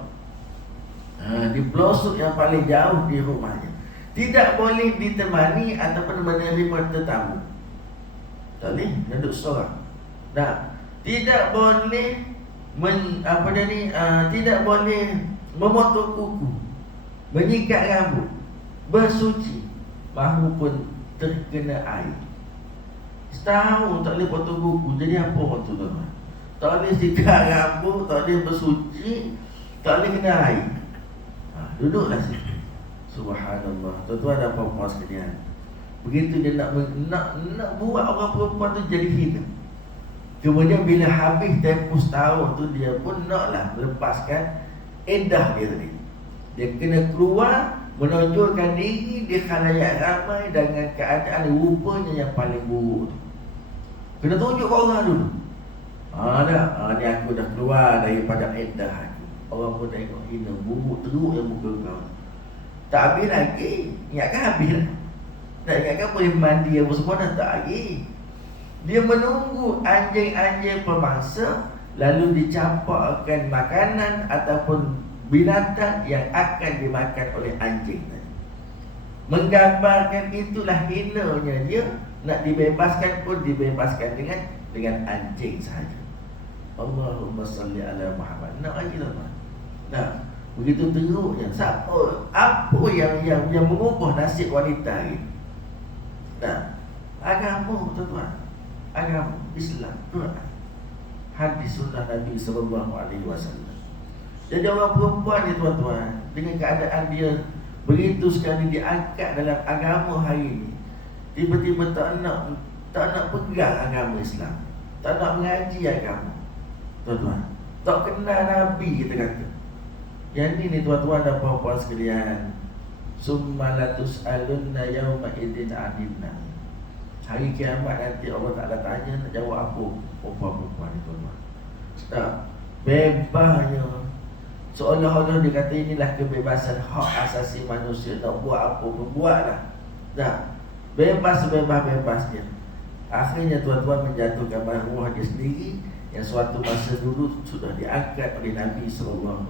Di pelosok yang paling jauh di rumahnya. Tidak boleh ditemani ataupun menerima tetamu. Tak boleh, duduk seorang. Tidak boleh tidak boleh memotong kuku, menyikat rambut, bersuci, mahupun terkena air. Setahun tak boleh potong kuku. Jadi apa orang tu tuan? Tak boleh sikat rambut, tak boleh bersuci, tak boleh kena air. Duduklah situ. Subhanallah. Tuan-tuan dan puan-puan sekalian, begitu dia nak buat orang perempuan tu jadi hina. Kemudian bila habis tempoh setahun tu, dia pun naklah melepaskan iddah dia tadi. Dia kena keluar, menonjolkan diri di khalayak ramai dengan keadaan rupanya yang paling buruk tu. Kena tunjuk ke orang dulu. Ni aku dah keluar daripada iddah aku. Orang pun tengok hina, buruk teruk yang muka kau. Tak habis lagi. Ingatkan habis lah. Tak ingatkan boleh mandi apa semua dah, tak lagi. Dia menunggu anjing-anjing pemangsa, lalu dicampakkan makanan ataupun binatang yang akan dimakan oleh anjing tadi. Menggambarkan itulah hinanya dia. Nak dibebaskan pun dibebaskan dengan anjing sahaja. Allahumma salli ala Muhammad. Nak lagi lah. Begitu teruknya. Apa yang mengubah nasib wanita ini? Agama tuan-tuan, agama Islam, Quran, hadis sunnah Nabi SAW. Jadi orang perempuan ni tuan-tuan, dengan keadaan dia begitu sekali diangkat dalam agama hari ini, tiba-tiba tak nak pegang agama Islam, tak nak mengaji agama, tuan-tuan, tak kenal Nabi, kita kata. Yang ni tuan-tuan dan puan-puan sekalian, summa latus'alunna yawma idzin 'anil nar. Hari kiamat nanti Allah Ta'ala tanya, nak jawab apa perempuan-perempuan ni tuan-tuan. Bebasnya, seolah-olah dia kata inilah kebebasan hak asasi manusia. Nak buat apa pun buatlah. Bebas sebebas-bebasnya. Akhirnya tuan-tuan menjatuhkan maruah dia sendiri, yang suatu masa dulu sudah diangkat oleh Nabi SAW.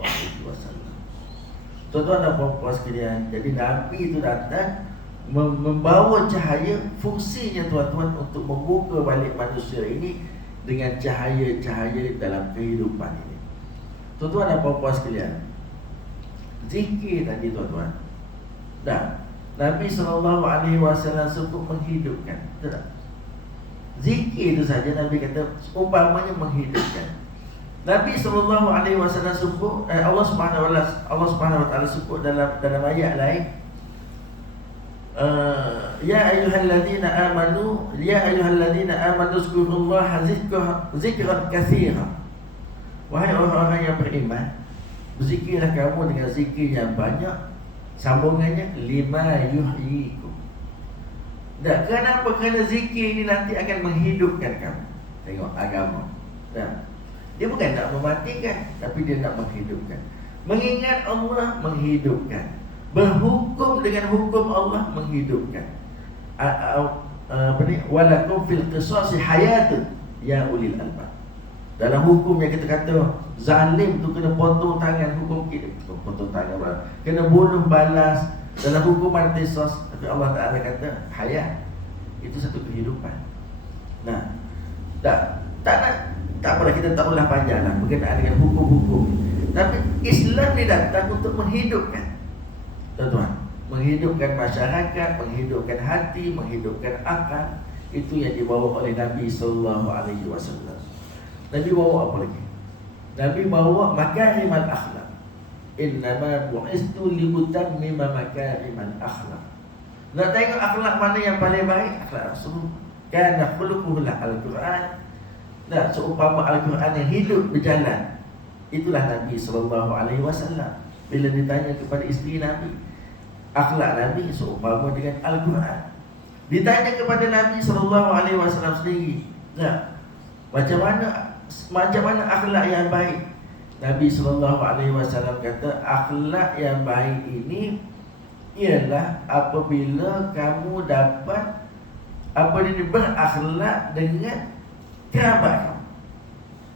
Tuan-tuan dan puan-puan sekalian, jadi Nabi itu datang membawa cahaya. Fungsinya tuan-tuan untuk membuka balik manusia ini dengan cahaya-cahaya dalam kehidupan ini. Tuan-tuan dan puan-puan sekalian, zikir tadi tuan-tuan, Nabi SAW sebut menghidupkan. Zikir itu saja Nabi kata umpamanya menghidupkan. Nabi SAW sebut, Allah Subhanahu Wa Taala sebut dalam ayat lain, ya ayyuhalladzina amanu zkurullaha zikran katsiran Wahai orang-orang yang beriman, berzikirlah kamu dengan zikir yang banyak. Sambungannya, lima yuhyikum. Dan kenapa? Kerana zikir ini nanti akan menghidupkan kamu. Tengok agama. Nah, dia bukan nak mematikan, tapi dia nak menghidupkan. Mengingat Allah menghidupkan. Berhukum dengan hukum Allah menghidupkan. Apa ni? Walakum fil qisasi hayatun ya ulil albab. Dalam hukum yang kita kata zalim tu kena potong tangan, hukum kita potong tangan, kena bunuh balas. Dalam hukuman qisas, tapi Allah Taala kata hayat, itu satu kehidupan. Nah, tak apalah, kita tak boleh panjanglah berkenaan dengan hukum-hukum. Tapi Islam ni datang untuk menghidupkan, tuan-tuan, menghidupkan masyarakat, menghidupkan hati, menghidupkan akal. Itu yang dibawa oleh Nabi sallallahu alaihi wasallam. Nabi bawa apa lagi? Nabi bawa makarimal akhlak. Innama bu'istu liutammima makarimal akhlak. Nak tengok akhlak mana yang paling baik? Akhlak Rasul. Kana khuluquhu al-Quran. Nah, seumpama Al-Quran yang hidup berjalan, itulah Nabi sallallahu alaihi wasallam. Bila ditanya kepada isteri Nabi, akhlak Nabi seumpama dengan Al-Quran. Ditanya kepada Nabi sallallahu alaihi wasallam sendiri, nah, macam mana akhlak yang baik? Nabi sallallahu alaihi wasallam kata, akhlak yang baik ini ialah apabila kamu dapat berakhlak dengan kerabat kamu.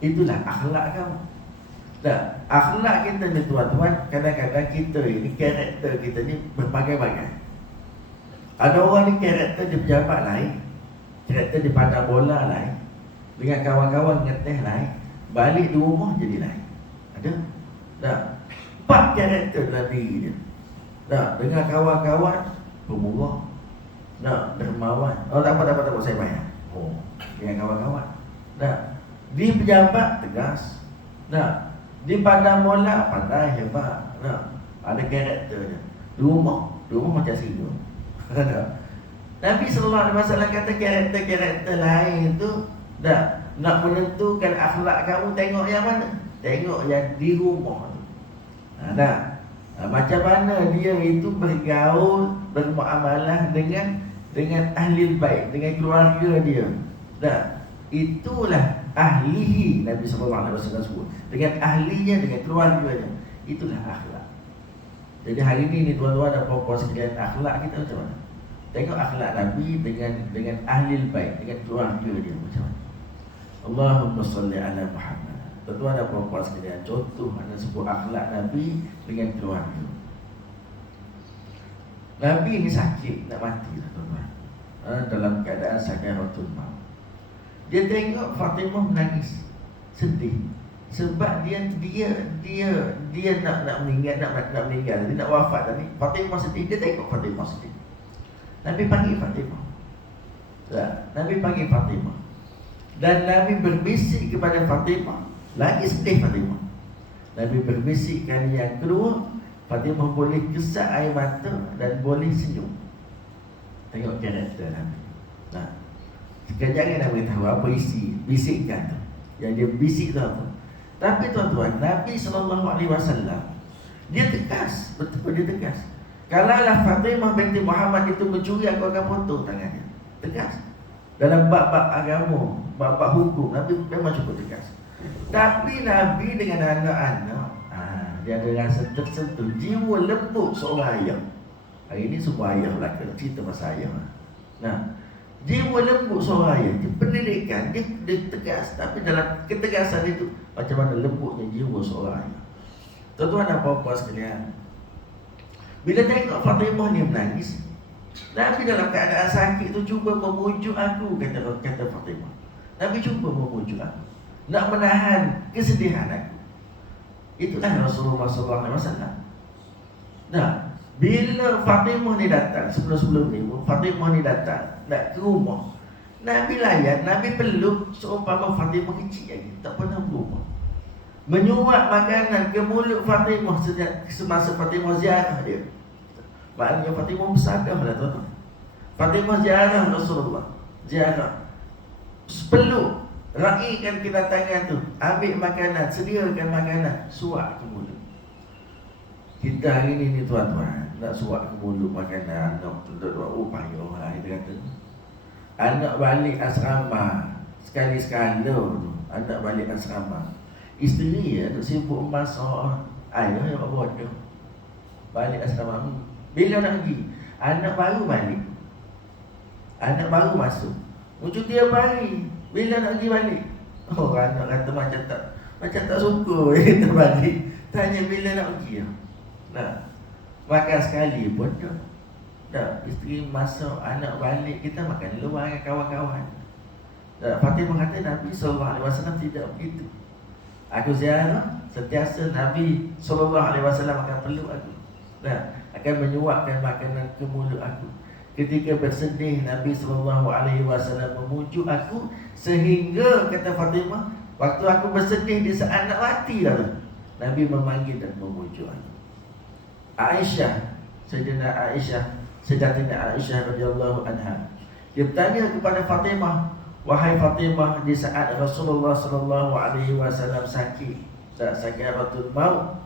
Itulah akhlak kamu. Nah, akhlak kita ni tuan-tuan, kadang-kadang kita ini, karakter kita ni berbagai-bagai. Ada orang ni karakter dia pejabat lain, karakter dia pandang bola lain, dengan kawan-kawan ngeteh lain, balik di rumah jadi lain. Ada? Nah, 4 karakter dalam diri dia. Nah, dengan kawan-kawan pemurah, nah, dermawan. Oh, tak apa, saya bayar. Oh, dengan kawan-kawan. Nah, di pejabat tegas. Nah, di pandang bola pandai hebat. Nah, ada karakter dia. Di rumah macam singa. Nabi sallallahu alaihi wasallam kata karakter-karakter lain itu nak menentukan akhlak kamu, tengok yang mana? Tengok yang di rumah tu. Macam mana dia itu bergaul, bermuamalah dengan ahli bait, dengan keluarga dia. Itulah ahlihi, Nabi sallallahu alaihi wasallam sebut. Dengan ahlinya, dengan keluarganya. Itulah akhlak. Jadi hari ini tuan-tuan dan puan-puan sekalian, akhlak kita macam mana? Tengok akhlak Nabi dengan ahli bait, dengan keluarga dia macam mana? Allahumma salli ala Muhammad. Tuan-tuan dan puan-puan sekalian, contoh ada sebuah akhlak Nabi dengan keluarga. Nabi ni sakit, nak mati lah tuan-tuan. Dalam keadaan sakaratul maut. Dia tengok Fatimah menangis, sedih. Sebab dia nak meninggal, dia nak wafat tadi. Fatimah sedih, dia tengok Fatimah sedih. Nabi panggil Fatimah. Nabi panggil Fatimah. Dan Nabi berbisik kepada Fatimah. Lagi sedih Fatimah. Nabi berbisik kali yang kedua, Fatimah boleh kesat air mata dan boleh senyum. Tengok karakter Nabi. Sekejap nak beritahu apa isi bisikan tu. Yang dia bisik tu apa. Tapi tuan-tuan, Nabi SAW dia tegas. Betul dia tegas. Kalaulah Fatimah binti Muhammad itu mencuri, aku akan potong tangannya. Tegas. Dalam bab-bab agama, bab-bab hukum, Nabi memang cukup tegas. Tapi Nabi dengan anak-anak, dia ada rasa tersentuh, jiwa lembut seorang ayah. Hari ini semua ayah lah cerita pasal ayah. Jiwa lembut seorang ayah, dia pendidikan, dia tegas. Tapi dalam ketegasan itu, macam mana lembutnya jiwa seorang ayah. Tuan-tuan dan puan-puan sekalian, bila tengok Fatimah ni menangis, Nabi dalam keadaan sakit tu cuba memujuk aku, kata Fatimah. Nabi cuba memujuk aku, nak menahan kesedihan aku. Itulah Rasulullah SAW. Bila Fatimah ni datang, sebelum ni Fatimah ni datang nak ke rumah, Nabi layan, Nabi peluk seumpama Fatimah kecil lagi, tak pernah berubah. Menyuap makanan ke mulut Fatimah semasa Fatimah ziarah dia. Maknanya Fatimah bersadar lah tuan-tuan. Fatimah ziarah Rasulullah, ziarah peluk Raikan kedatangan tu, ambil makanan, sediakan makanan, suap ke mulut. Kita hari ni tuan-tuan, nak suap ke mulut makanan, nak oh payah lah kita kata. Anak balik asrama sekali-sekala tu, anak balik asrama, isteri ya, duk sibuk masak, ayah yang buat tu. Balik asrama, bila nak pergi? Anak baru balik, anak baru masuk, cuti apa hari? Bila nak pergi balik? Oh, anak kata macam tak suka kita balik. Tanya bila nak pergi. Nah, makan sekali pun dah. Isteri masuk, anak balik, kita makan luar dengan kawan-kawan. Fatimah kata Nabi SAW tidak begitu. Aku ziarah, sentiasa Nabi SAW akan peluk aku. Akan menyuapkan makanan ke mulut aku. Ketika bersedih, Nabi SAW memujuk aku, sehingga kata Fatimah, waktu aku bersedih di saat nak mati lah, Nabi memanggil dan memujuk aku. Aisyah, Sayyidina Aisyah radhiyallahu anha, dia bertanya kepada Fatimah, wahai Fatimah, di saat Rasulullah SAW sakit, saat sakaratul maut,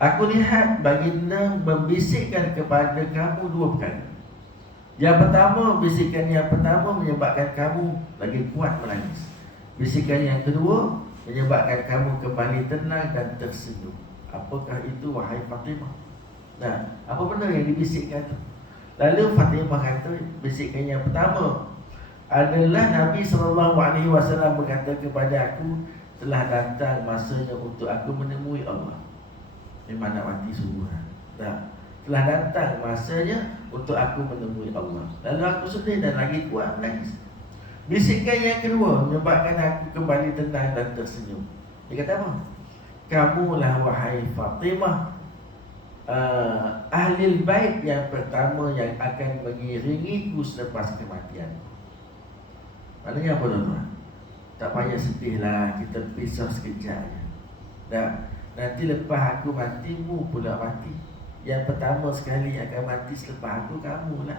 aku lihat baginda membisikkan kepada kamu dua perkara. Yang pertama, bisikan yang pertama menyebabkan kamu lagi kuat menangis. Bisikan yang kedua menyebabkan kamu kembali tenang dan tersenyum. Apakah itu wahai Fatimah? Nah, apa benda yang dibisikkan tu? Lalu Fatimah kata, bisikan yang pertama adalah Nabi SAW berkata kepada aku, telah datang masanya untuk aku menemui Allah. Memang nak mati sungguh. Telah datang masanya untuk aku menemui Allah. Lalu aku sedih dan lagi kuat menangis. Bisikan yang kedua menyebabkan aku kembali tenang dan tersenyum. Dia kata apa? Kamulah wahai Fatimah, ahli bait yang pertama yang akan mengiringiku selepas kematian. Maknanya apa tuan-tuan? Tak payah sedihlah, kita pisah sekejap. Nanti lepas aku mati, mu pula mati. Yang pertama sekali akan mati selepas aku, kamulah.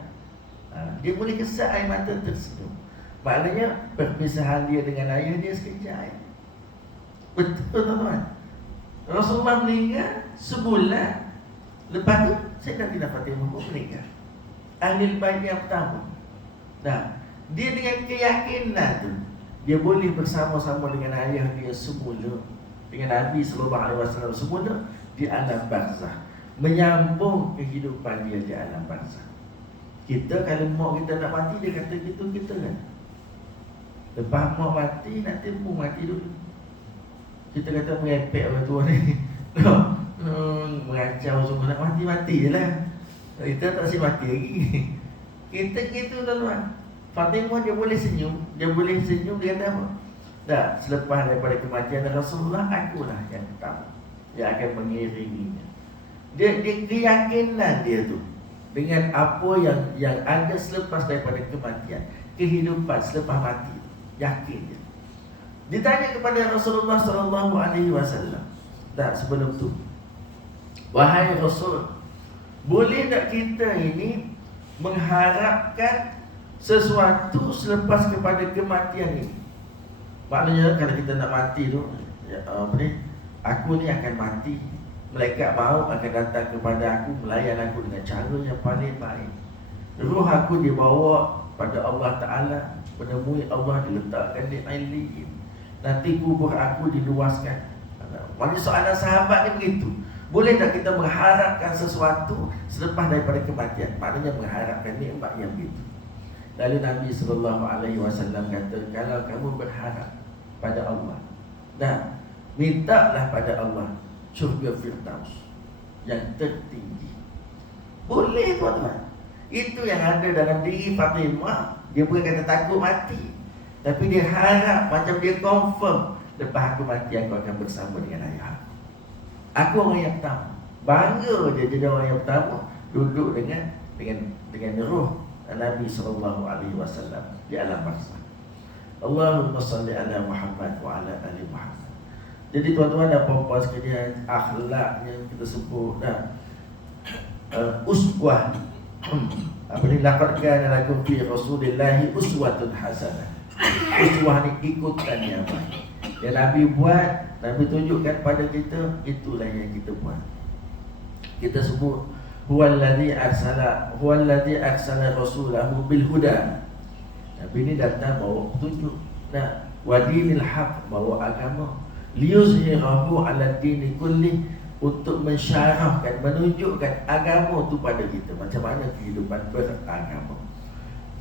Dia boleh kesal air mata tersenyum. Maknanya perpisahan dia dengan ayah dia sekejap. Betul tuan-tuan. Rasulullah meninggal sebulan, lepas tu Sayyidatina Fatimah pun meninggal. Ahli bait yang pertama. Dia dengan keyakinan tu, dia boleh bersama-sama dengan ayah dia semula, dengan Nabi SAW semula di alam barzah, menyambung kehidupan dia di alam barzah. Kita kalau mak kita nak mati, dia kata gitu kita kan. Lepas mak mati, nanti mu mati dulu. Kita kata merepek orang tua ni. Merancau semua nak mati-mati je lah. Kita tak siap mati lagi. Kita gitu tuan-tuan. Fatimah dia boleh senyum. Dia kata apa? Selepas daripada kematian Rasulullah, akulah yang pertama yang akan mengiringinya. Dia keyakinan dia tu dengan apa yang ada selepas daripada kematian, kehidupan selepas mati, yakin dia. Ditanya kepada Rasulullah SAW, sebelum tu, wahai Rasul, boleh tak kita ini mengharapkan sesuatu selepas kepada kematian ini? Maknanya kalau kita nak mati tu, aku ni akan mati, malaikat maut akan datang kepada aku, melayan aku dengan cara yang paling baik. Ruh aku dibawa pada Allah Ta'ala, menemui Allah, diletakkan di Ailiyin. Nanti kubur aku diluaskan. Maksudnya soalan sahabat ni begitu. Boleh tak kita mengharapkan sesuatu selepas daripada kematian? Maknanya mengharapkan nikmat yang begitu. Lalu Nabi SAW kata, kalau kamu berharap pada Allah, mintalah pada Allah syurga Firdaus yang tertinggi. Boleh tuan-tuan. Itu yang ada dalam diri Fatimah. Dia bukan kata takut mati, tapi dia harap, macam dia confirm, lepas aku mati aku akan bersama dengan ayah aku. Aku orang yang pertama. Bangga dia jadi orang yang pertama duduk dengan roh Nabi SAW di alam barzah. Allahumma salli ala Muhammad wa ala ali Muhammad. Jadi tuan-tuan dan puan-puan sekalian, akhlak yang kita sebut uswah. Apa ni, laqad kana lakum fi Rasulillahi uswatun hasanah. Uswah ni ikutan yang baik. Yang Nabi buat, Nabi tunjukkan pada kita, itulah yang kita buat. Kita sebut huwallazi arsala rasulahu bil huda. Nabi ni datang bawa petunjuk. Nah, wa dinil haq, bawa agama. Liyuzhirahu ala dini kulli, untuk mensyarahkan, menunjukkan agama tu pada kita. Macam mana kehidupan beragama.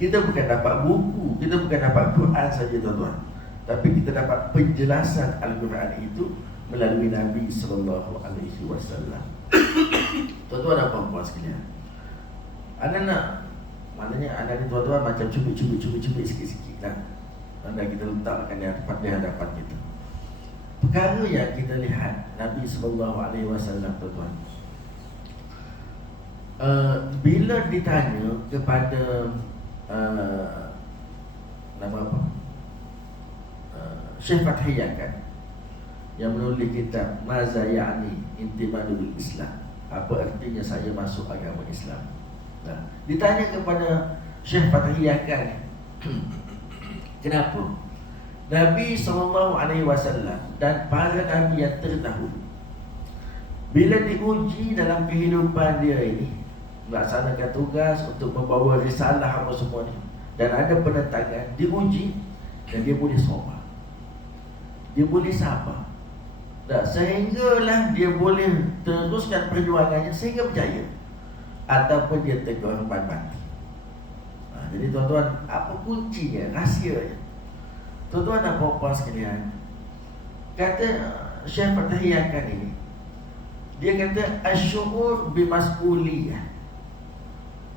Kita bukan dapat buku, kita bukan dapat Quran saja tuan-tuan, tapi kita dapat penjelasan Al-Quran itu melalui Nabi SAW. Tuan-tuan dan puan-puan sekalian, anak-anak, maknanya anak ni tuan-tuan macam cubit sikit-sikit lah. Anda kita letakkan di hadapan kita. Perkara yang kita lihat Nabi SAW, tuan-tuan, bila ditanya kepada nama apa? Syekh Fathi Yakan yang menulis kitab Maza Ya'ni Intimadul Islam, apa artinya saya masuk agama Islam. Nah, ditanya kepada Syekh Fathi Yakan, kenapa Nabi SAW dan para Nabi yang terdahulu bila diuji dalam kehidupan dia ini, melaksanakan tugas untuk membawa risalah apa semua ni, dan ada penentangan, diuji, dan dia boleh sabar, dia boleh sabar, dan sehinggalah dia boleh teruskan perjuangannya sehingga berjaya, ataupun dia terkorban mati. Jadi tuan-tuan, apa kuncinya, rahsianya? Tuan-tuan dan puan-puan sekalian, kata Syekh Fathi Yakan ini, dia kata asyuur bimas'uliyah,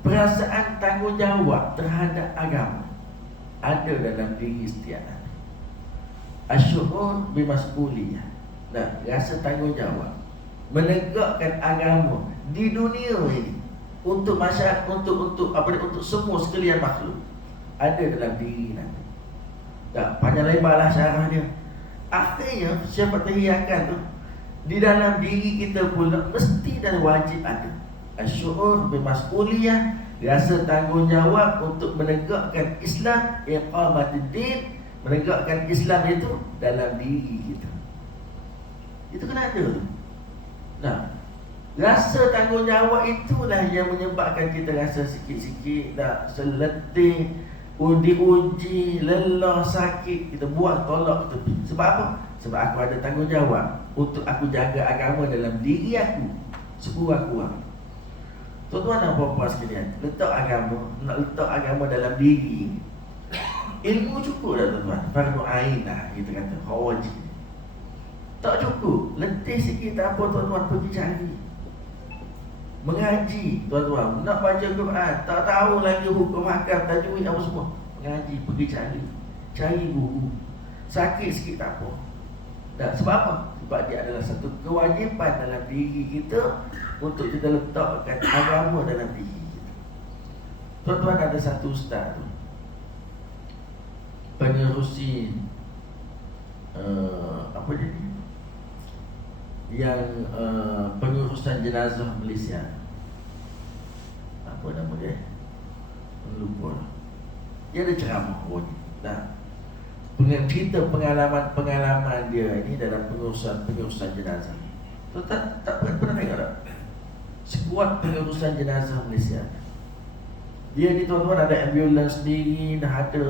perasaan tanggungjawab terhadap agama ada dalam diri setiap Nabi. Asyuur bimas'uliyah, nah, rasa tanggungjawab menegakkan agama di dunia ini untuk masyarakat, untuk semua sekalian makhluk, ada dalam diri Nabi. Dah panjang lebarlah syarah dia. Akhirnya Syekh Fathi Yakan tu, di dalam diri kita pula mesti dan wajib ada asyuur bimas'uliyah, rasa tanggungjawab untuk menegakkan Islam, iqamatuddin, menegakkan Islam itu dalam diri kita. Itu kena ada. Nah, rasa tanggungjawab itulah yang menyebabkan kita rasa sikit-sikit dah seletih, diuji, lelah, sakit, kita buang, tolak ke tepi. Sebab apa? Sebab aku ada tanggungjawab untuk aku jaga agama dalam diri aku sekurang-kurang. Tuan-tuan dan puan-puan sekalian, nak letak agama dalam diri, ilmu cukup dah tuan-tuan. Fardu ain lah kita kata, wajib. Tak cukup, letih sikit tak apa tuan-tuan, pergi cari mengaji. Tuan-tuan nak baca Quran, tak tahu lagi hukum hakam, tajwid apa semua, mengaji, pergi cari guru. Sakit sikit tak apa. Dan sebab apa? Sebab dia adalah satu kewajipan dalam diri kita untuk kita letakkan agama dalam diri kita. Tuan-tuan, ada satu ustaz tu, pengerusi apa dia ni, yang pengurusan jenazah Malaysia, apa nama dia, lupa. Dia ada ceramah dah, cerita pengalaman dia ini dalam pengurusan jenazah. Tak pernah tengok tak? Sekuat pengurusan jenazah Malaysia. Dia ni tuan-tuan ada ambulans sendiri, dah ada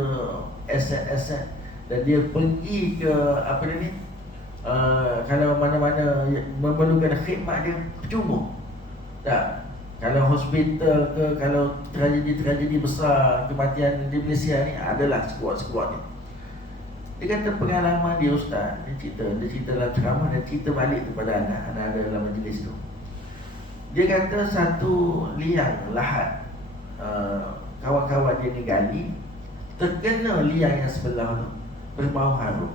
aset-aset, dan dia pergi ke apa dia ni, kalau mana-mana memerlukan khidmat dia percuma. Tak, kalau hospital ke, kalau tragedi besar, kematian di Malaysia ni, adalah sekuat-sekuat ni. Dia kata pengalaman dia ustaz, dia cerita dalam ceramah, dan cerita balik kepada anak-anak ada dalam majlis tu. Dia kata satu liang lahat, kawan-kawan dia ni gali, terkena liang yang sebelah tu berbau harum.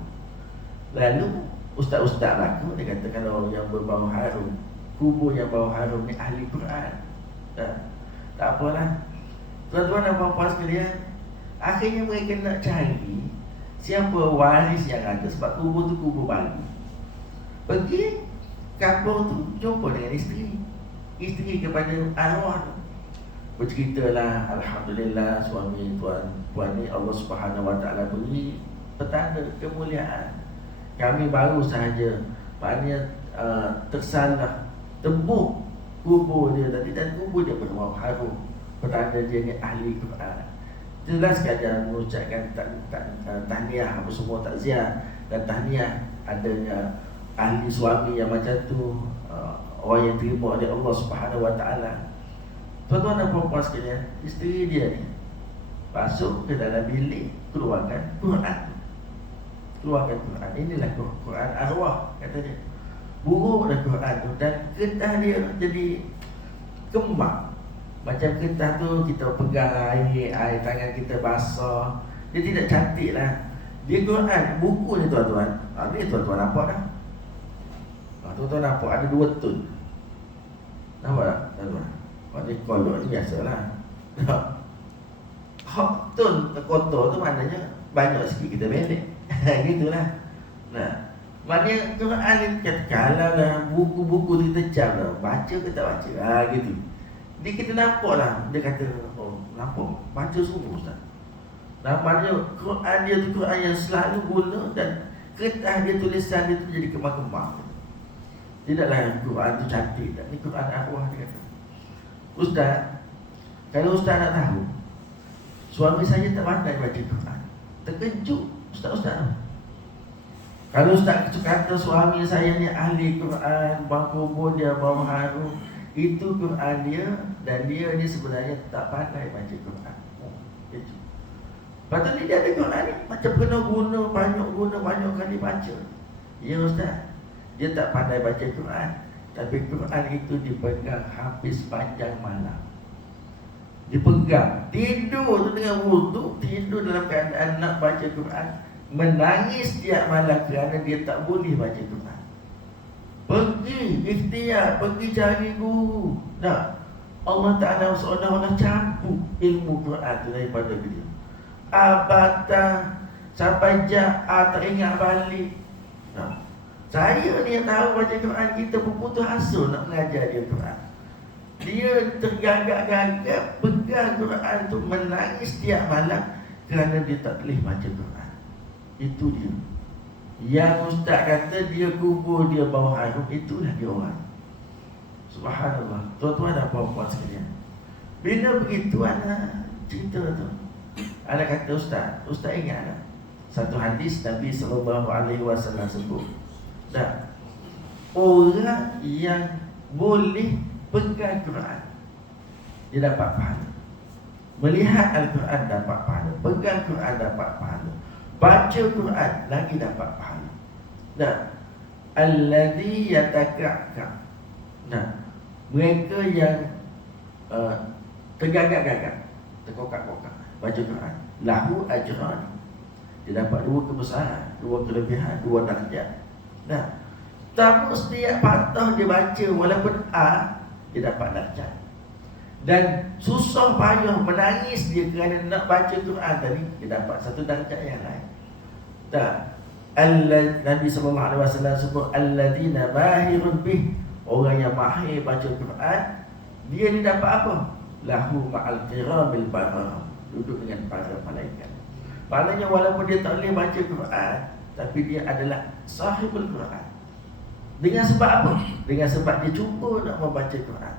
Lalu ustaz-ustaz laku, dia kata kalau yang berbau harum, kubur yang bau harum ni ahli Quran. Tak apalah tuan-tuan dan puan-puan sekalian, akhirnya mereka nak cari siapa waris yang ada, sebab kubur tu kubur baru. Pergi kampung tu, jumpa dengan isteri kepada arwah tu. berceritalah, alhamdulillah suami puan ni Allah Subhanahu Wa Taala beri petanda kemuliaan. Kami baru sahaja maknanya tersalah tembuk kubur dia tadi, dan kubur dia berbau harum. Petanda dia ni ahli Quran. Jelas sekadar mengucapkan tahniah apa semua, takziah dan tahniah adanya ahli suami yang macam tu, orang yang terima oleh Allah Subhanahu Wa Taala. Tuan-tuan dan puan-puan sekalian, isteri dia ni masuk ke dalam bilik, keluarkan Quran. Keluarkan Quran. Inilah Quran arwah, kata dia. Buruk dah Quran tu, dan getah dia jadi kembang. Macam getah tu kita pegang air tangan kita basah. Dia tidak cantik lah. Dia Quran, buku ni tuan-tuan. Ni tuan-tuan nampak dah. Tuan-tuan nampak ada 2 tun. Nampak tak tuan-tuan? Ni kolor ni biasalah. Hak tun kotor tu maknanya banyak sikit kita belek. Gitulah. Nah, maknanya Quran ni kalau lah buku-buku kita cam lah, baca ke tak baca, gitu. Dia kita nampak lah, dia kata, oh nampak, baca semua Ustaz. Namanya Quran dia tu Quran yang selalu guna, dan kertas dia, tulisan dia tu jadi kembang-kembang. Tidaklah Quran tu cantik tak? Ni Quran arwah, dia kata. Ustaz, kalau Ustaz nak tahu, suami saya tak pandai baca Quran. Terkejut Ustaz. Kalau Ustaz kata suami saya ni ahli Quran, bang kubur dia bau harum, itu Quran dia, dan dia ni sebenarnya tak pandai baca Quran. Itu. Lepas ni dia ada Quran ni macam kena guna banyak kali baca. Ya Ustaz, dia tak pandai baca Quran, tapi Quran itu dipegang habis panjang malam. Dipegang, tidur tu dengan wuduk, tidur dalam keadaan nak baca Quran, menangis tiap malam kerana dia tak boleh baca Quran. Pergi ikhtiar, pergi cari guru. Nah, Allah Ta'ala seolah-olah cabut ilmu Quran tu daripada dia. Abata sampai jahat tak ingat balik. Nah, saya ni yang tahu baca Quran, kita berputus asa nak mengajar dia Quran. Dia tergagap-gagap pegang Quran tu, menangis tiap malam kerana dia tak boleh baca Quran. Itu dia. Yang Ustaz kata dia kubur dia bau harum, itulah dia orang. Subhanallah. Tuan-tuan dan puan-puan sekalian, bila begitu anak cerita tu, anak kata Ustaz ingat tak? Satu hadis Nabi SAW sebut, dah, orang yang boleh pegang Quran, dia dapat pahala. Melihat Al-Quran dapat pahala, pegang Quran dapat pahala, baca Quran lagi dapat pahala. Nah, alladhi yataka'ka. Nah, mereka yang tergagap-gagap, terkokak-kokak baca Quran, lahu ajran. Dia dapat 2 kebesaran, 2 kelebihan, 2 darjat. Nah, tak setiap patah dia baca walaupun dia dapat darjat. Dan susah payah menangis dia kerana nak baca Quran tadi, dia dapat 1 darjat yang lain. Tak. Nabi SAW sebut alladina mahirun bih, orang yang mahir baca Quran, dia ni dapat apa? Lahu ma'al kiramil bararah, duduk dengan para malaikat. Maknanya walaupun dia tak boleh baca Quran, tapi dia adalah sahibul Quran. Dengan sebab apa? Dengan sebab dia cuba nak membaca Quran.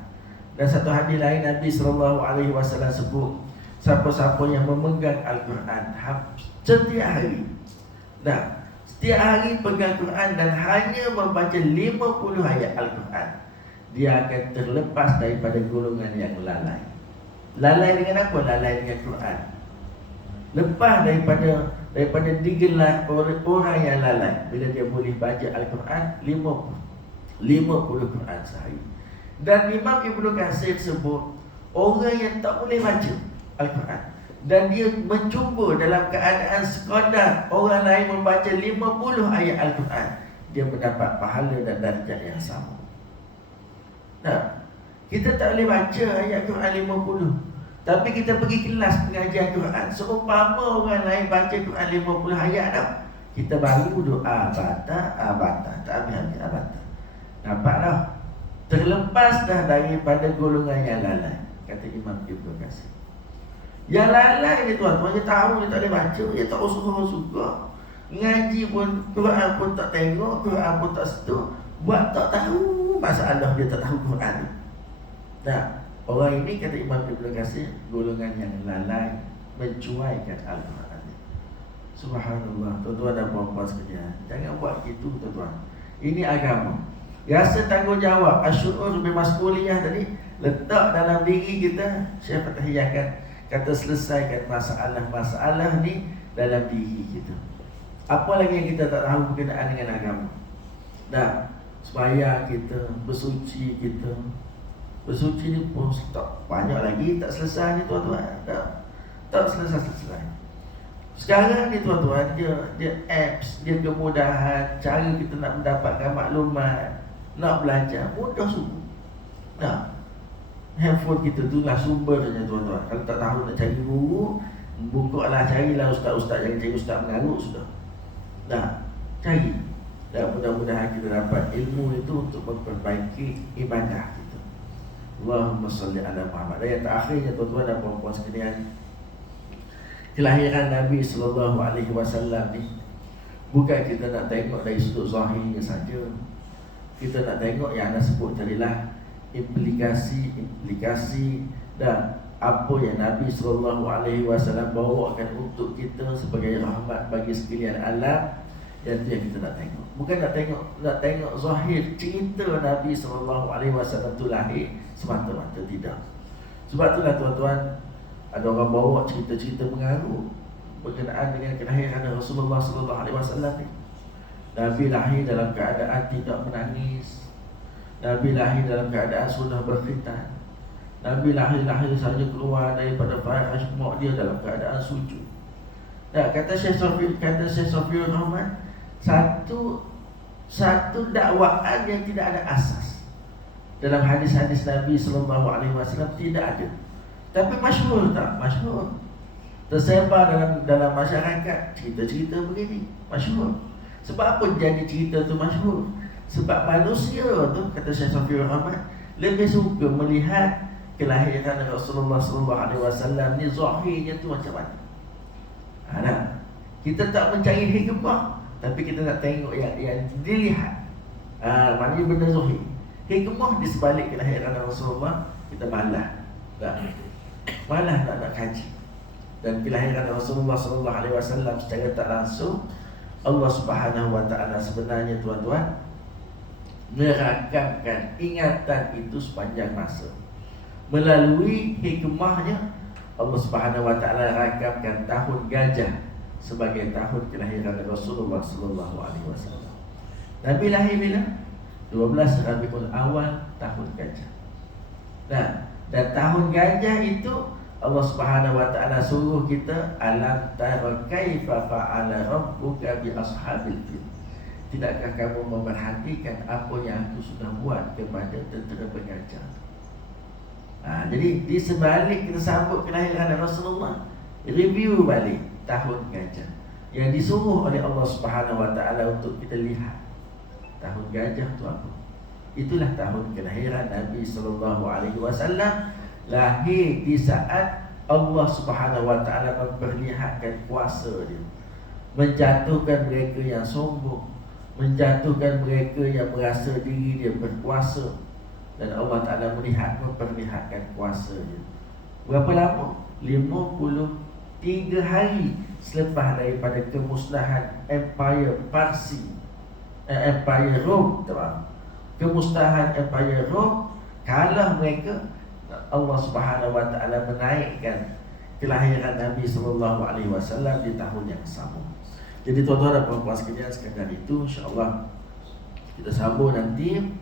Dan satu hadis lain Nabi SAW sebut, siapa-siapa yang memegang Al-Quran setiap hari, nah, setiap hari pegang Quran dan hanya membaca 50 ayat Al-Quran, dia akan terlepas daripada golongan yang lalai. Lalai dengan apa? Lalai dengan Quran. Lepas daripada digelar orang yang lalai bila dia boleh baca Al-Quran 50 Quran sehari. Dan Imam Ibnu Katsir sebut, orang yang tak boleh baca Al-Quran dan dia mencuba dalam keadaan sekadar orang lain membaca 50 ayat Al-Quran, dia mendapat pahala dan darjat yang sama. Nah, kita tak boleh baca ayat Quran 50, tapi kita pergi kelas pengajian Quran, seumpama orang lain baca Quran 50 ayat dah, kita baru doa abata, tak habis-habis abata. Nampak dah? Terlepas dah daripada golongan yang lalai. kata Imam Ibn Katsir. Yang lalai ni tuan-tuan, dia tahu dia tak boleh baca, dia tak suka. Ngaji pun, Quran pun tak tengok, Quran pun tak sentuh, buat tak tahu masalah dia tak tahu Quran. Nah, orang ini kata Imam Ibn Katsir, golongan yang lalai mencuaikan Al-Quran. Subhanallah, tuan-tuan dan puan-puan sekalian, jangan buat gitu tuan-tuan. Ini agama. Rasa tanggungjawab, asyu'ur bimas'uliyah tadi letak dalam diri kita. Syekh Fatahiyah kata selesaikan masalah-masalah ni dalam diri kita. Apa lagi yang kita tak tahu berkenaan dengan agama? Dah, sembahyang kita, bersuci kita. Bersuci ni pun tak banyak lagi, tak selesai ni tuan-tuan. Tak selesai. Sekarang ni tuan-tuan, dia apps, dia kemudahan, cara kita nak mendapatkan maklumat, nak belajar, mudah sungguh. Nah, handphone kita tu lah sumbernya tuan-tuan. Kalau tak tahu nak cari guru, bukalah, carilah ustaz-ustaz. Jangan cari ustaz mengarut sudah. Dah, cari. Dan mudah-mudahan kita dapat ilmu itu untuk memperbaiki ibadah kita. Allahumma salli ala Muhammad. Dan yang terakhirnya tuan-tuan dan puan-puan sekalian, kelahiran Nabi SAW ni bukan kita nak tengok dari sudut zahirnya saja. Kita nak tengok yang anda sebut tadilah, implikasi dan apa yang Nabi SAW bawakan untuk kita sebagai rahmat bagi sekalian alam. Yang itu yang kita nak tengok. Bukan nak tengok zahir cerita Nabi SAW tu lahir semata-mata, tidak. Sebab itulah tuan-tuan, ada orang bawa cerita-cerita mengarut berkenaan dengan kelahiran Rasulullah SAW ni. Nabi lahir dalam keadaan tidak menangis. Nabi lahir dalam keadaan sudah berkhitan. Nabi lahir saja keluar daripada faraj mak dia dalam keadaan sujud. Nah, kata Syekh Safiur Rahman, satu dakwaan yang tidak ada asas dalam hadis-hadis Nabi SAW tidak ada. Tapi masyhur tak? Masyhur. Tersebar dalam masyarakat cerita-cerita begini, masyhur. Sebab apa jadi cerita tu masyhur? Sebab manusia tu, kata Syekh Safiur Rahman, lebih suka melihat kelahiran Rasulullah SAW ni zahirnya tu macam mana. Nah, kita tak mencari hikmah, tapi kita nak tengok yang dilihat. Maknanya benda zahir. Hikmah di sebalik kelahiran Rasulullah kita malah. Malah nak kaji. Dan kelahiran Rasulullah SAW secara tak langsung, Allah Subhanahu Wa Taala sebenarnya tuan-tuan merakamkan ingatan itu sepanjang masa. Melalui hikmahnya, Allah Subhanahu Wa Taala rakamkan tahun gajah sebagai tahun kelahiran Rasulullah SAW. Nabi lahir bila? 12 Rabiul Awal, tahun gajah. Nah, dan tahun gajah itu Allah Subhanahu Wa Taala suruh kita, alam tara kaifa fa'ala rabbuka bi ashabil fil. Tidakkah kamu memerhatikan apa yang aku sudah buat kepada tentera pengajar? Jadi di sebalik kita sambut kelahiran Rasulullah, review balik tahun gajah yang disuruh oleh Allah Subhanahu Wa Taala untuk kita lihat. Tahun gajah itu apa? Itulah tahun kelahiran Nabi SAW, lahir di saat Allah Subhanahu Wa Taala memperlihatkan kuasa dia, menjatuhkan mereka yang sombong, menjatuhkan mereka yang merasa diri dia berkuasa, dan Allah Ta'ala memperlihatkan kuasa dia. Berapa lama? 53 hari selepas daripada kemusnahan Empire Parsi, Empire Rom, kemusnahan Empire Rom, kalah mereka, Allah Subhanahu Wa Ta'ala menaikkan kelahiran Nabi SAW di tahun yang sama. Jadi tuan-tuan dan puan-puan sekalian, sekadar itu insya-Allah kita sambung nanti.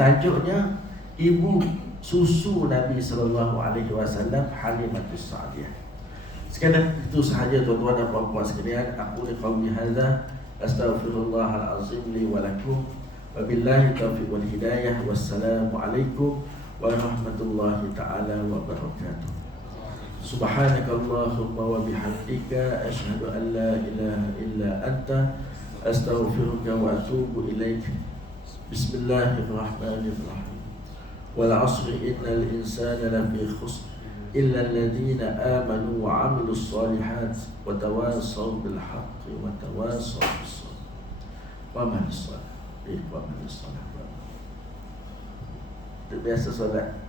Tajuknya ibu susu Nabi SAW, Halimatus Sa'diyah. Sekadar itu sahaja tuan-tuan dan puan-puan sekalian. Aku liqauli hadza astaghfirullahalazim li wa lakum, wabillahi taufiq wal hidayah. Wassalamualaikum warahmatullahi taala wabarakatuh. Subhanakallahumma wa bihamdika asyhadu an la ilaha illa anta astaghfiruka wa atubu ilaik. Bismillahirrahmanirrahim. wal 'asri innal insana lafi khusr illa alladhina amanu wa 'amilus shalihat wa tawasaw bil haqqi wa tawasaw bis sabr wa man salah wa man salah. Terbiasa solat